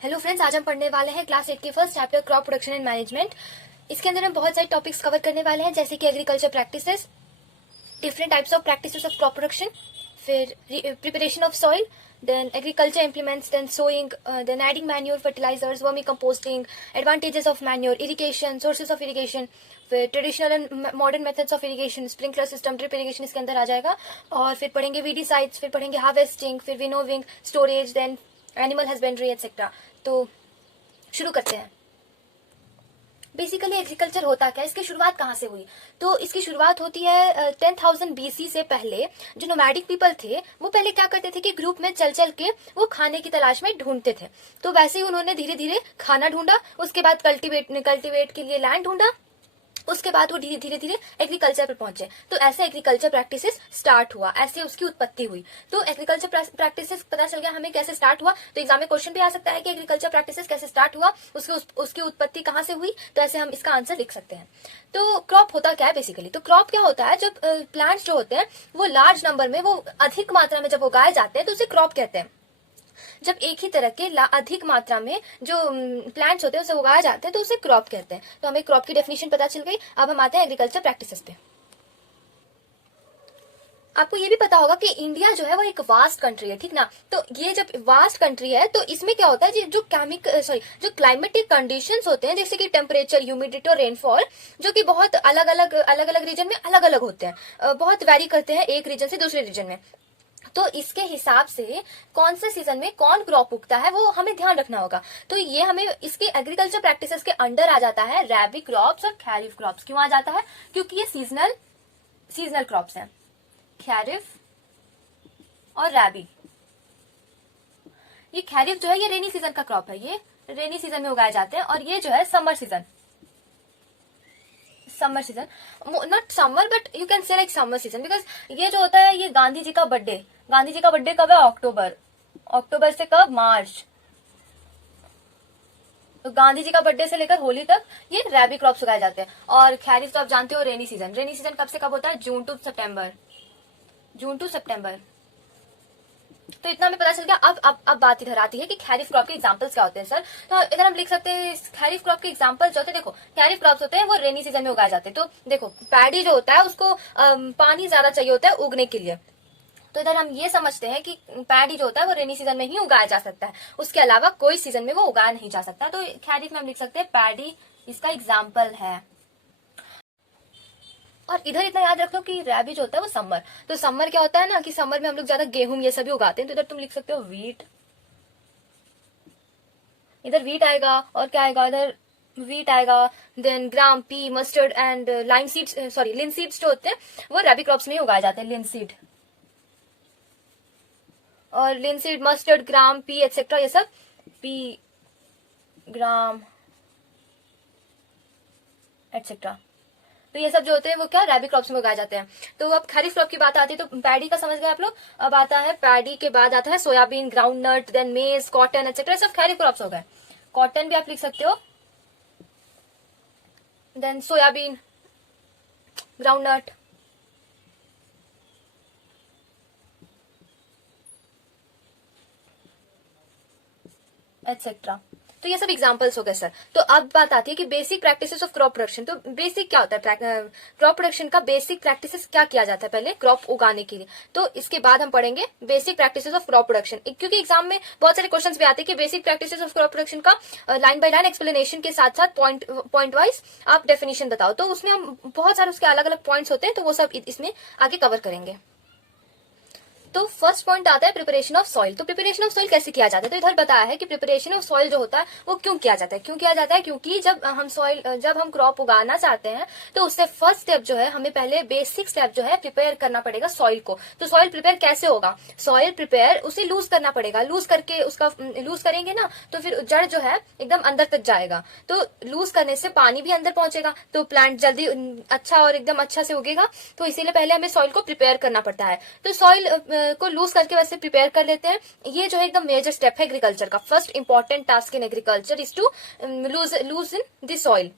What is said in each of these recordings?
Hello friends, आज हम पढ़ने वाले हैं क्लास 8 के first chapter crop production and management. इसके अंदर हम बहुत सारे टॉपिक्स कवर करने वाले हैं, जैसे कि agriculture practices, different types of practices of crop production, फिर preparation of soil, then agriculture implements, then sowing, then adding manure, fertilisers, vermicomposting, advantages of manure, irrigation, sources of irrigation, फिर traditional and modern methods of irrigation, sprinkler system, drip irrigation इसके अंदर आ जाएगा। और फिर पढ़ेंगे weedicides, फिर पढ़ेंगे harvesting, फिर winnowing, storage, then animal husbandry etcetera. तो शुरू करते हैं। बेसिकली एग्रीकल्चर होता क्या है, इसकी शुरुआत कहाँ से हुई? तो इसकी शुरुआत होती है 10,000 BC से पहले। जो नोमैडिक पीपल थे वो पहले क्या करते थे कि ग्रुप में चल चल के वो खाने की तलाश में ढूंढते थे। तो वैसे ही उन्होंने धीरे धीरे खाना ढूंढा, उसके बाद कल्टीवेट के लिए लैंड ढूंढा, उसके बाद वो धीरे धीरे एग्रीकल्चर पर पहुंचे। तो ऐसे एग्रीकल्चर प्रैक्टिसेस स्टार्ट हुआ, ऐसे उसकी उत्पत्ति हुई। तो एग्रीकल्चर प्रैक्टिसेस पता चल गया हमें कैसे स्टार्ट हुआ। तो एग्जाम में क्वेश्चन भी आ सकता है कि एग्रीकल्चर प्रैक्टिसेस कैसे स्टार्ट हुआ, उसकी उत्पत्ति कहाँ से हुई। तो ऐसे हम इसका आंसर लिख सकते हैं। तो क्रॉप होता क्या है बेसिकली? तो क्रॉप क्या होता है, जब प्लांट्स जो होते हैं वो लार्ज नंबर में, वो अधिक मात्रा में जब उगाए जाते हैं तो उसे क्रॉप कहते हैं। जब एक ही तरह के अधिक मात्रा में जो प्लांट्स होते हैं उसे उगाए जाते हैं तो उसे क्रॉप कहते हैं। तो हमें क्रॉप की डेफिनेशन पता चल गई। अब हम आते हैं एग्रीकल्चर प्रैक्टिसेस पे। आपको ये भी पता होगा कि इंडिया जो है वो एक वास्ट कंट्री है, ठीक ना? तो ये जब वास्ट कंट्री है तो इसमें क्या होता है, जो जो क्लाइमेटिक कंडीशंस होते हैं, जैसे कि टेम्परेचर, ह्यूमिडिटी और रेनफॉल, जो कि बहुत अलग अलग रीजन में अलग अलग होते हैं, बहुत वेरी करते हैं एक रीजन से दूसरे रीजन में। तो इसके हिसाब से कौन से सीजन में कौन क्रॉप उगता है वो हमें ध्यान रखना होगा। तो ये हमें इसके एग्रीकल्चर प्रैक्टिसेस के अंडर आ जाता है रैबी क्रॉप्स और खैरिफ क्रॉप्स। क्यों आ जाता है? क्योंकि ये सीजनल क्रॉप्स हैं, खैरिफ और रैबी। ये खैरिफ जो है ये रेनी सीजन का क्रॉप है, ये रेनी सीजन में उगाए जाते हैं। और ये जो है summer season, not summer but you can से लाइक समर सीजन, बिकॉज ये जो होता है ये गांधी जी का बर्थडे कब है? अक्टूबर से कब? मार्च। तो गांधी जी का बर्थडे से लेकर होली तक ये रैबी क्रॉप्स उगाए जाते हैं। और खैरिफ तो आप जानते हो रेनी सीजन कब से कब होता है? जून टू सितंबर। तो इतना हमें पता चल गया। अब बात इधर आती है कि खैरिफ क्रॉप के एग्जांपल्स क्या होते हैं सर। तो इधर हम लिख सकते हैं खैरिफ क्रॉप के एग्जांपल्स जो होते हैं। देखो, खैरिफ क्रॉप्स होते हैं वो रेनी सीजन में उगाए जाते हैं। तो देखो, पैडी जो होता है उसको पानी ज्यादा चाहिए होता है उगने के लिए। तो इधर हम ये समझते हैं कि पैडी जो होता है वो रेनी सीजन में ही उगाया जा सकता है, उसके अलावा कोई सीजन में वो उगाया नहीं जा सकता। तो खैरिफ में हम लिख सकते हैं पैडी इसका एग्जाम्पल है। और इधर इतना याद रख लो कि रैबी जो होता है वो समर। तो समर क्या होता है ना कि समर में हम लोग ज्यादा गेहूं ये सभी उगाते हैं। तो इधर तुम लिख सकते हो वीट, इधर वीट आएगा। और क्या आएगा? इधर वीट आएगा। Then gram, pea, mustard and linseeds जो होते हैं वो रैबी क्रॉप्स में ही उगाए जाते हैं। लिन सीड, मस्टर्ड, ग्राम, पी एटसेट्रा, ये सब पी, ग्राम एटसेट्रा, तो ये सब जो होते हैं वो क्या रैबी क्रॉप्स में उगाए जाते हैं। तो अब खरीफ क्रॉप की बात आती है तो पैडी का समझ गए आप लोग। अब आता है पैडी के बाद आता है सोयाबीन, ग्राउंड नट, देन मेज, कॉटन एटसेट्रा, सब खरीफ क्रॉप्स हो गए। कॉटन भी आप लिख सकते हो, then soybean, groundnut, etcetera. तो ये सब एग्जांपल्स हो गए सर। तो अब बात आती है कि basic practices of crop production. तो बेसिक क्या होता है? क्रॉप प्रोडक्शन का बेसिक प्रैक्टिसेस क्या किया जाता है पहले क्रॉप उगाने के लिए। तो इसके बाद हम पढ़ेंगे basic practices of crop production, क्योंकि एग्जाम में बहुत सारे क्वेश्चंस भी आते हैं कि basic practices of crop production का लाइन बाय लाइन एक्सप्लेनेशन के साथ साथ पॉइंट वाइज आप डेफिनेशन बताओ। तो उसमें हम बहुत सारे उसके अलग अलग पॉइंट्स होते हैं, तो वो सब इसमें आगे कवर करेंगे। तो फर्स्ट पॉइंट आता है प्रिपरेशन ऑफ सॉइल। तो प्रिपरेशन ऑफ सॉइल कैसे किया जाता है? तो इधर बताया है कि प्रिपरेशन ऑफ सॉइल जो होता है वो क्यों किया जाता है? क्योंकि जब हम क्रॉप उगाना चाहते हैं तो उससे फर्स्ट स्टेप जो है हमें पहले बेसिक स्टेप जो है प्रिपेयर करना पड़ेगा सॉइल को। तो सॉइल प्रिपेयर कैसे होगा? सॉइल प्रिपेयर उसे लूज करना पड़ेगा। लूज करेंगे ना तो फिर जड़ जो है एकदम अंदर तक जाएगा। तो लूज करने से पानी भी अंदर पहुंचेगा तो प्लांट जल्दी अच्छा और एकदम अच्छा से उगेगा। तो इसीलिए पहले हमें सॉइल को प्रिपेयर करना पड़ता है। तो सॉइल को लूज करके वैसे प्रिपेयर कर लेते हैं। ये जो है एकदम मेजर स्टेप है एग्रीकल्चर का। First important task in agriculture is to loose in the soil,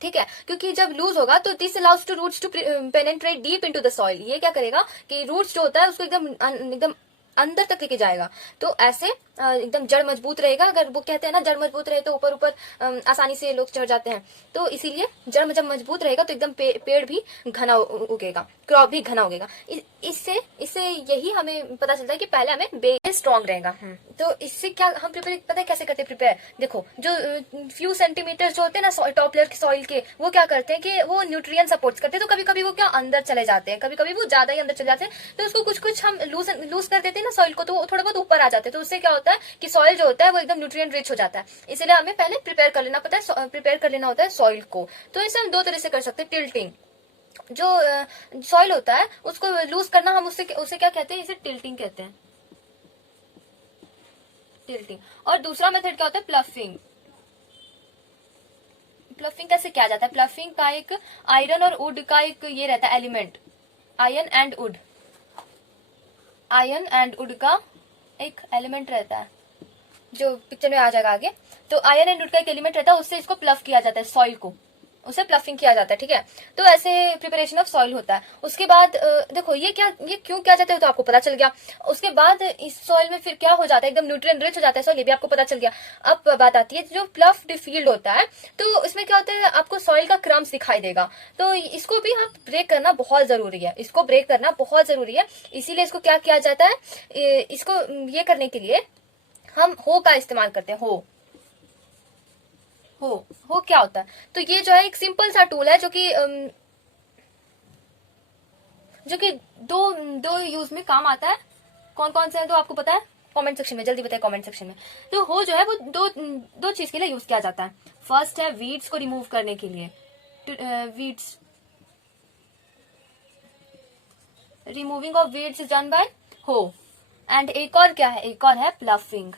ठीक है? क्योंकि जब लूज होगा तो this allows to roots to penetrate deep into the soil. ये क्या करेगा कि रूट्स जो होता है उसको एकदम अंदर तक लेके जाएगा। तो ऐसे एकदम जड़ मजबूत रहेगा। अगर वो कहते हैं ना जड़ मजबूत रहे तो ऊपर ऊपर आसानी से लोग चढ़ जाते हैं, तो इसीलिए जड़ जब मजबूत रहेगा तो एकदम पेड़ भी घना उगेगा, क्रॉप भी घना उगेगा। इससे इससे यही हमें पता चलता है कि पहले हमें बेस स्ट्रॉन्ग रहेगा। तो इससे क्या हम प्रिपेयर पता है कैसे करते हैं प्रिपेयर? देखो, जो फ्यू सेंटीमीटर जो होते हैं ना टॉप लेयर के सॉइल के, वो क्या करते हैं कि वो न्यूट्रिएंट सपोर्ट करते हैं, तो कभी कभी वो क्या अंदर चले जाते हैं, कभी कभी वो ज्यादा ही अंदर चले जाते हैं, तो उसको कुछ कुछ हम लूज कर देते हैं ना सॉइल को, तो वो थोड़ा बहुत ऊपर आ जाते हैं। तो उससे क्या होता है कि सॉइल जो होता है वो एकदम न्यूट्रिएंट रिच हो जाता है। इसलिए हमें पहले प्रिपेयर कर लेना पता है, प्रिपेयर कर लेना होता है सॉइल को। तो इसे हम दो तरह से कर सकते हैं। टिल्टिंग, जो सॉइल होता है उसको लूज करना, हम उसे क्या कहते हैं? इसे टिल्टिंग कहते हैं, टिल्टिंग। और दूसरा मेथड क्या होता है? प्लफिंग। प्लफिंग कैसे किया जाता है? प्लफिंग का एक आयरन और वुड का एक ये रहता है element, iron and would, iron and would का एक एलिमेंट रहता है जो पिक्चर में आ जाएगा आगे। तो आयरन एंड वुड का एक एलिमेंट रहता है, उससे इसको प्लफ किया जाता है, सॉइल को, उसे प्लफिंग किया जाता है। ठीक है, तो ऐसे प्रिपरेशन ऑफ सॉइल होता है। उसके बाद देखो ये क्यों किया जाता है तो आपको पता चल गया। उसके बाद इस सॉइल में फिर क्या हो जाता है? एकदम न्यूट्रिएंट रिच हो जाता है सॉइल, ये भी आपको पता चल गया। अब बात आती है जो प्लफ्ड फील्ड होता है, तो इसमें क्या होता है? आपको सॉइल का क्रम्स दिखाई देगा, तो इसको भी आप ब्रेक करना बहुत जरूरी है, इसको ब्रेक करना बहुत जरूरी है। इसीलिए इसको क्या किया जाता है? इसको ये करने के लिए हम हो का इस्तेमाल करते हैं। हो क्या होता है? तो ये जो है एक सिंपल सा टूल है जो कि दो यूज में काम आता है। कौन कौन से हैं तो आपको पता है? कमेंट सेक्शन में जल्दी बताए, कमेंट सेक्शन में। तो हो जो है वो दो चीज के लिए यूज किया जाता है। फर्स्ट है वीड्स को रिमूव करने के लिए, weeds, removing of weeds is done bye हो। एंड एक और क्या है? एक और है प्लफिंग।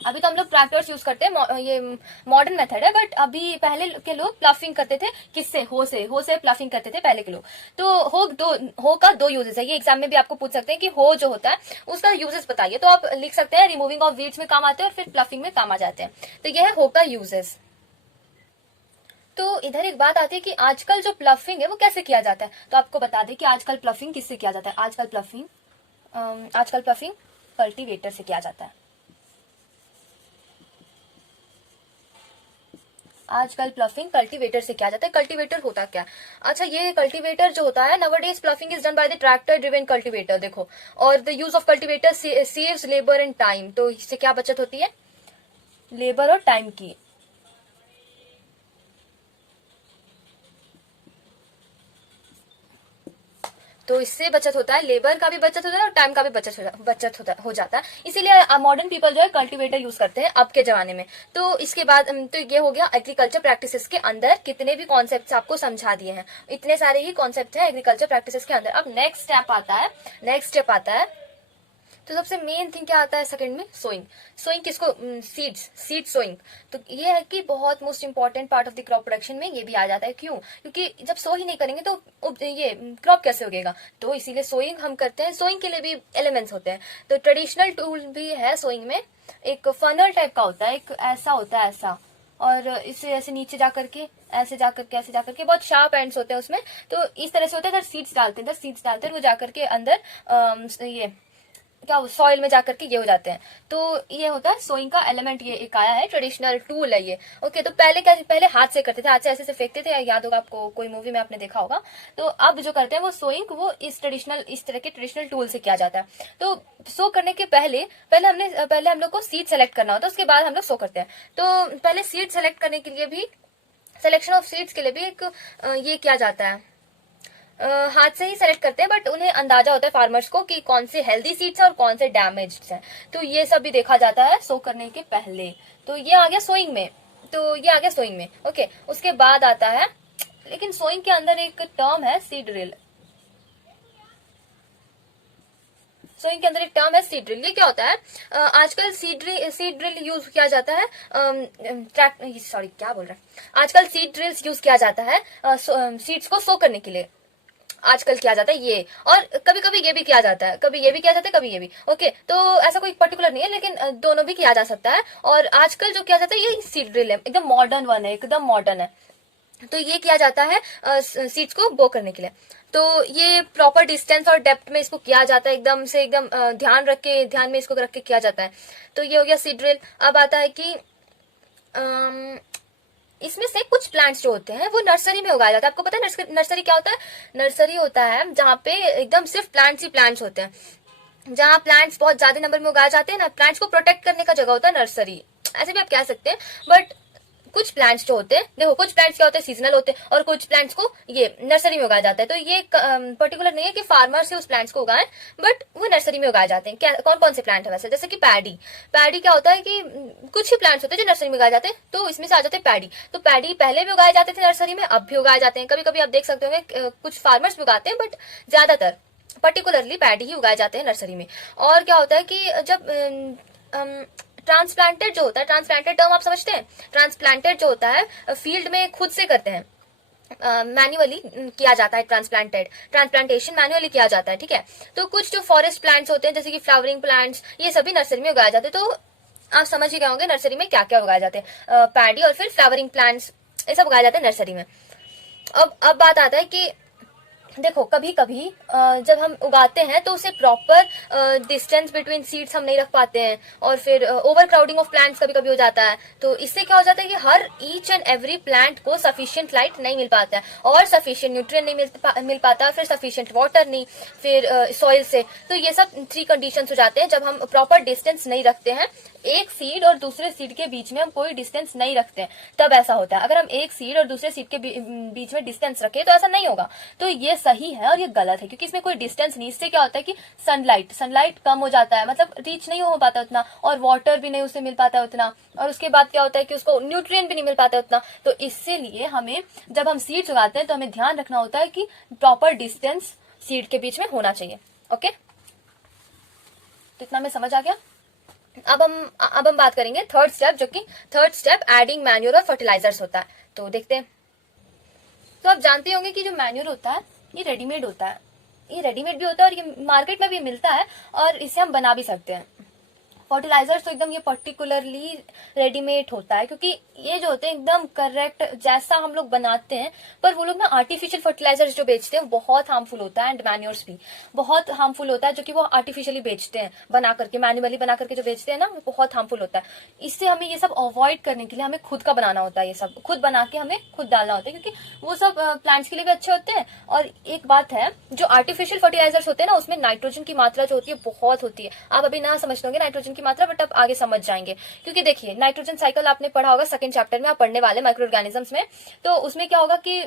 अभी तो हम लोग ट्रैक्टर्स यूज करते हैं, ये मॉडर्न मेथड है, बट अभी पहले के लोग प्लफिंग करते थे। किससे? हो से प्लफिंग करते थे पहले के लोग। तो हो का दो यूजेस है। ये एग्जाम में भी आपको पूछ सकते हैं कि हो जो होता है उसका यूजेस बताइए, तो आप लिख सकते हैं रिमूविंग ऑफ वीड्स में काम आते हैं और फिर प्लफिंग में काम आ जाते हैं। तो ये है हो का यूजेस। तो इधर एक बात आती है कि आजकल जो प्लफिंग है वो कैसे किया जाता है। तो आपको बता दें कि आजकल प्लफिंग किससे किया जाता है। आजकल प्लफिंग कल्टीवेटर से किया जाता है। आजकल प्लफिंग कल्टीवेटर से किया जाता है। कल्टीवेटर होता क्या? अच्छा, ये कल्टीवेटर जो होता है, nowadays ploughing is done by the tractor driven cultivator. देखो, और the use of cultivator saves labour and time. तो इससे क्या बचत होती है? लेबर और टाइम की। तो इससे बचत होता है, लेबर का भी बचत होता है और टाइम का भी बचत हो जाता है। इसीलिए मॉडर्न पीपल जो है कल्टीवेटर यूज करते हैं अब के जमाने में। तो इसके बाद तो ये हो गया एग्रीकल्चर प्रैक्टिसेस के अंदर कितने भी कॉन्सेप्ट्स आपको समझा दिए हैं। इतने सारे ही कॉन्सेप्ट हैं एग्रीकल्चर प्रैक्टिसेस के अंदर। अब नेक्स्ट स्टेप आता है। तो सबसे मेन थिंग क्या आता है सेकंड में? सोइंग किसको? Seed sowing. तो ये है कि बहुत most important part of the crop production में ये भी आ जाता है। क्यों? क्योंकि जब सो ही नहीं करेंगे तो ये क्रॉप कैसे उगेगा? तो इसीलिए सोइंग हम करते हैं। सोइंग के लिए भी एलिमेंट्स होते हैं। तो ट्रेडिशनल टूल भी है सोइंग में। एक फनल टाइप का होता है, एक ऐसा होता है, ऐसा, और इससे ऐसे नीचे जाकर के ऐसे जाकर के बहुत शार्प एंड्स होते हैं उसमें। तो इस तरह से होता है। इधर सीड्स डालते हैं, वो जाकर के अंदर ये क्या सॉइल में जाकर के ये हो जाते हैं। तो ये होता है सोइंग का एलिमेंट। ये एक आया है, ट्रेडिशनल टूल है ये। ओके, तो पहले हाथ से करते थे, हाथ से ऐसे फेंकते थे, याद होगा आपको, कोई मूवी में आपने देखा होगा। तो अब जो करते हैं वो सोइंग, वो इस तरह के ट्रेडिशनल टूल से किया जाता है। तो सो करने के पहले हम लोग को सीड सेलेक्ट करना होता है, उसके बाद हम लोग सो करते हैं। तो पहले सीड सेलेक्ट करने के लिए भी, सिलेक्शन ऑफ सीड्स के लिए भी एक ये किया जाता है, हाथ से ही सेलेक्ट करते हैं, बट उन्हें अंदाजा होता है फार्मर्स को कि कौन से हेल्दी सीड्स है और कौन से डैमेज्ड है। तो ये सब भी देखा जाता है सो करने के पहले। तो ये आ गया सोइंग में। ओके, उसके बाद आता है, लेकिन सोइंग के अंदर एक टर्म है सीड ड्रिल। सोइंग के अंदर एक टर्म है सीड ड्रिल। ये क्या होता है? आजकल सीड ड्रिल यूज किया जाता है, आजकल सीड ड्रिल्स यूज किया जाता है सीड्स को सो करने के लिए। आजकल किया जाता है ये, और कभी कभी ये भी किया जाता है, कभी ये भी किया जाता है, कभी ये भी। ओके, तो ऐसा कोई पर्टिकुलर नहीं है, लेकिन दोनों भी किया जा सकता है। और आजकल जो किया जाता है ये सीड ड्रिल है, एकदम मॉडर्न है। तो ये किया जाता है सीड्स को बो करने के लिए। तो ये प्रॉपर डिस्टेंस और डेप्थ में इसको किया जाता है, एकदम से एकदम ध्यान में इसको रख के किया जाता है। तो ये हो गया सीड ड्रिल। अब आता है कि इसमें से कुछ प्लांट्स जो होते हैं वो नर्सरी में उगाया जाता है। आपको पता है नर्सरी क्या होता है? नर्सरी होता है जहाँ पे एकदम सिर्फ प्लांट्स ही प्लांट्स होते हैं, जहाँ प्लांट्स बहुत ज्यादा नंबर में उगाए जाते हैं ना। प्लांट्स को प्रोटेक्ट करने का जगह होता है नर्सरी, ऐसे भी आप कह सकते हैं। बट कुछ प्लांट्स जो होते हैं, देखो कुछ प्लांट्स क्या होते हैं, सीजनल होते हैं, और कुछ प्लांट्स को ये नर्सरी में उगाया जाता है। तो ये पर्टिकुलर नहीं है कि फार्मर से उस प्लांट्स को उगाएं, बट वो नर्सरी में उगाए जाते हैं। क्या कौन कौन से प्लांट है वैसे? जैसे कि पैडी क्या होता है कि कुछ ही प्लांट्स होते हैं जो नर्सरी में उगाए जाते हैं, तो इसमें से आ जाते हैं पैडी। तो पैडी पहले भी उगाए जाते थे नर्सरी में, अब भी उगाए जाते हैं। कभी कभी आप देख सकते होंगे कुछ फार्मर्स भी उगाते हैं, बट ज्यादातर पर्टिकुलरली पैडी ही उगाए जाते हैं नर्सरी में। और क्या होता है कि जब ट्रांसप्लांटेड जो होता है, ट्रांसप्लांटेड टर्म आप समझते हैं? ट्रांसप्लांटेड जो होता है फील्ड में खुद से करते हैं, मैन्युअली किया जाता है। ट्रांसप्लांटेशन मैन्युअली किया जाता है, ठीक है। तो कुछ जो फॉरेस्ट प्लांट्स होते हैं जैसे कि फ्लावरिंग प्लांट्स, ये सभी नर्सरी में उगाए जाते हैं। तो आप समझ ही गए होंगे नर्सरी में क्या क्या उगाए जाते हैं। पैडी और फिर फ्लावरिंग प्लांट्स, ये सब उगाए जाते हैं नर्सरी में। अब बात आता है कि देखो कभी कभी जब हम उगाते हैं तो उसे प्रॉपर डिस्टेंस बिटवीन सीड्स हम नहीं रख पाते हैं, और फिर ओवर क्राउडिंग ऑफ प्लांट्स कभी कभी हो जाता है। तो इससे क्या हो जाता है कि हर ईच एंड एवरी प्लांट को सफिशिएंट लाइट नहीं मिल पाता है, और सफिशिएंट न्यूट्रिएंट नहीं मिल पाता, फिर सफिशिएंट वाटर नहीं, फिर सॉइल से। तो ये सब 3 कंडीशंस हो जाते हैं जब हम प्रॉपर डिस्टेंस नहीं रखते हैं। एक सीड और दूसरे सीड के बीच में हम कोई डिस्टेंस नहीं रखते हैं, तब ऐसा होता है। अगर हम एक सीड और दूसरे सीड के बीच में डिस्टेंस रखें तो ऐसा नहीं होगा। तो ये सही है और ये गलत है, क्योंकि इसमें कोई डिस्टेंस नहीं। इससे क्या होता है कि सनलाइट कम हो जाता है, मतलब रीच नहीं हो पाता उतना, और वाटर भी नहीं उसे मिल पाता उतना, और उसके बाद क्या होता है कि उसको न्यूट्रिएंट भी नहीं मिल पाता उतना। तो इसीलिए हमें जब हम सीड्स उगाते हैं तो हमें ध्यान रखना होता है कि प्रॉपर डिस्टेंस सीड के बीच में होना चाहिए। ओके, तो इतना में समझ आ गया। अब हम बात करेंगे थर्ड स्टेप एडिंग मैन्योर और फर्टिलाइजर्स होता है। तो देखते हैं। तो आप जानते होंगे कि जो मैन्योर होता है ये रेडीमेड होता है, ये रेडीमेड भी होता है और ये मार्केट में भी मिलता है, और इसे हम बना भी सकते हैं। फर्टिलाइजर्स तो एकदम ये पर्टिकुलरली रेडीमेड होता है, क्योंकि ये जो होते हैं एकदम करेक्ट जैसा हम लोग बनाते हैं। पर वो लोग ना आर्टिफिशियल फर्टिलाइजर्स जो बेचते हैं बहुत हार्मफुल होता है, एंड मैन्योर्स भी बहुत हार्मफुल होता है, जो कि वो आर्टिफिशियली बेचते हैं, बना करके मैन्युअली बना करके जो बेचते हैं ना, वो बहुत हार्मफुल होता है। इससे हमें ये सब अवॉइड करने के लिए हमें खुद का बनाना होता है, ये सब खुद बना के हमें खुद डालना होता है, क्योंकि वो सब प्लांट्स के लिए भी अच्छे होते हैं। और एक बात है, जो आर्टिफिशियल फर्टिलाइजर्स होते हैं ना, उसमें नाइट्रोजन की मात्रा जो होती है बहुत होती है। आप अभी ना समझते होंगे नाइट्रोजन की मात्रा, बट आप आगे समझ जाएंगे। क्योंकि देखिए नाइट्रोजन साइकिल आपने पढ़ा होगा, सेकंड चैप्टर में आप पढ़ने वाले माइक्रो ऑर्गेनिजम्स में। तो उसमें क्या होगा कि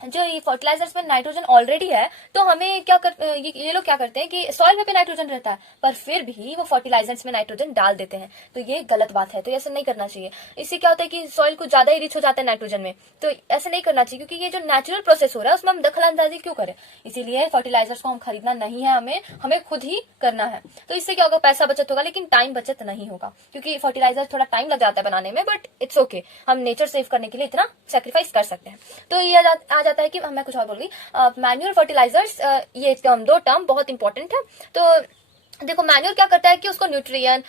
जो ये फर्टिलाइजर्स में नाइट्रोजन ऑलरेडी है, तो हमें ये लोग क्या करते हैं कि सॉइल में भी नाइट्रोजन रहता है, पर फिर भी वो फर्टिलाइजर्स में नाइट्रोजन डाल देते हैं। तो ये गलत बात है, तो ऐसा नहीं करना चाहिए। इससे क्या होता है कि सॉइल कुछ ज्यादा ही रिच हो जाता है नाइट्रोजन में, तो ऐसा नहीं करना चाहिए, क्योंकि ये जो नेचुरल प्रोसेस हो रहा है उसमें हम दखल अंदाजी क्यों करें। इसीलिए फर्टिलाइजर्स को हम खरीदना नहीं है, हमें खुद ही करना है। तो इससे क्या होगा, पैसा बचत होगा, लेकिन टाइम बचत नहीं होगा, क्योंकि फर्टिलाइजर थोड़ा टाइम लग जाता है बनाने में, बट इट्स ओके, हम नेचर सेव करने के लिए इतना सेक्रीफाइस कर सकते हैं। तो ये आ जाता है कि मैं कुछ और बोल रही, मैन्यूर फर्टिलाइजर्स, ये दो टर्म बहुत इंपॉर्टेंट है। तो देखो मैन्योर क्या करता है कि उसको न्यूट्रिएंट,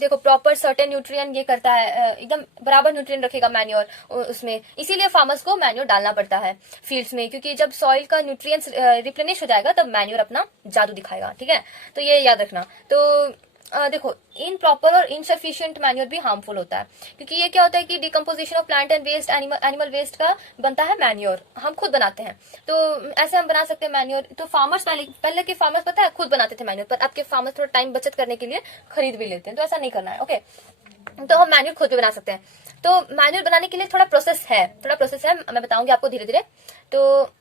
देखो प्रॉपर सर्टेन न्यूट्रिएंट ये करता है, एकदम बराबर न्यूट्रिएंट रखेगा मैन्योर उसमें। इसीलिए फार्मर्स को मैन्योर डालना पड़ता है फील्ड्स में, क्योंकि जब सॉइल का न्यूट्रिएंट्स रिप्लेनिश हो जाएगा तब मैन्योर अपना जादू दिखाएगा, ठीक है। तो ये याद रखना। तो देखो इनप्रॉपर और इनसफिशिएंट मैन्योर भी हार्मफुल होता है, क्योंकि ये क्या होता है कि decomposition of plant and waste, animal waste का बनता है मैन्योर, हम खुद बनाते हैं। तो ऐसे हम बना सकते हैं मैन्योर। तो फार्मर्स पहले के फार्मर्स पता है खुद बनाते थे मैन्योर, पर अब के फार्मर्स थोड़ा टाइम बचत करने के लिए खरीद भी लेते हैं, तो ऐसा नहीं करना है। ओके, तो हम मैन्योर खुद भी बना सकते हैं। तो मैन्योर बनाने के लिए थोड़ा प्रोसेस है, मैं बताऊंगी आपको धीरे धीरे। तो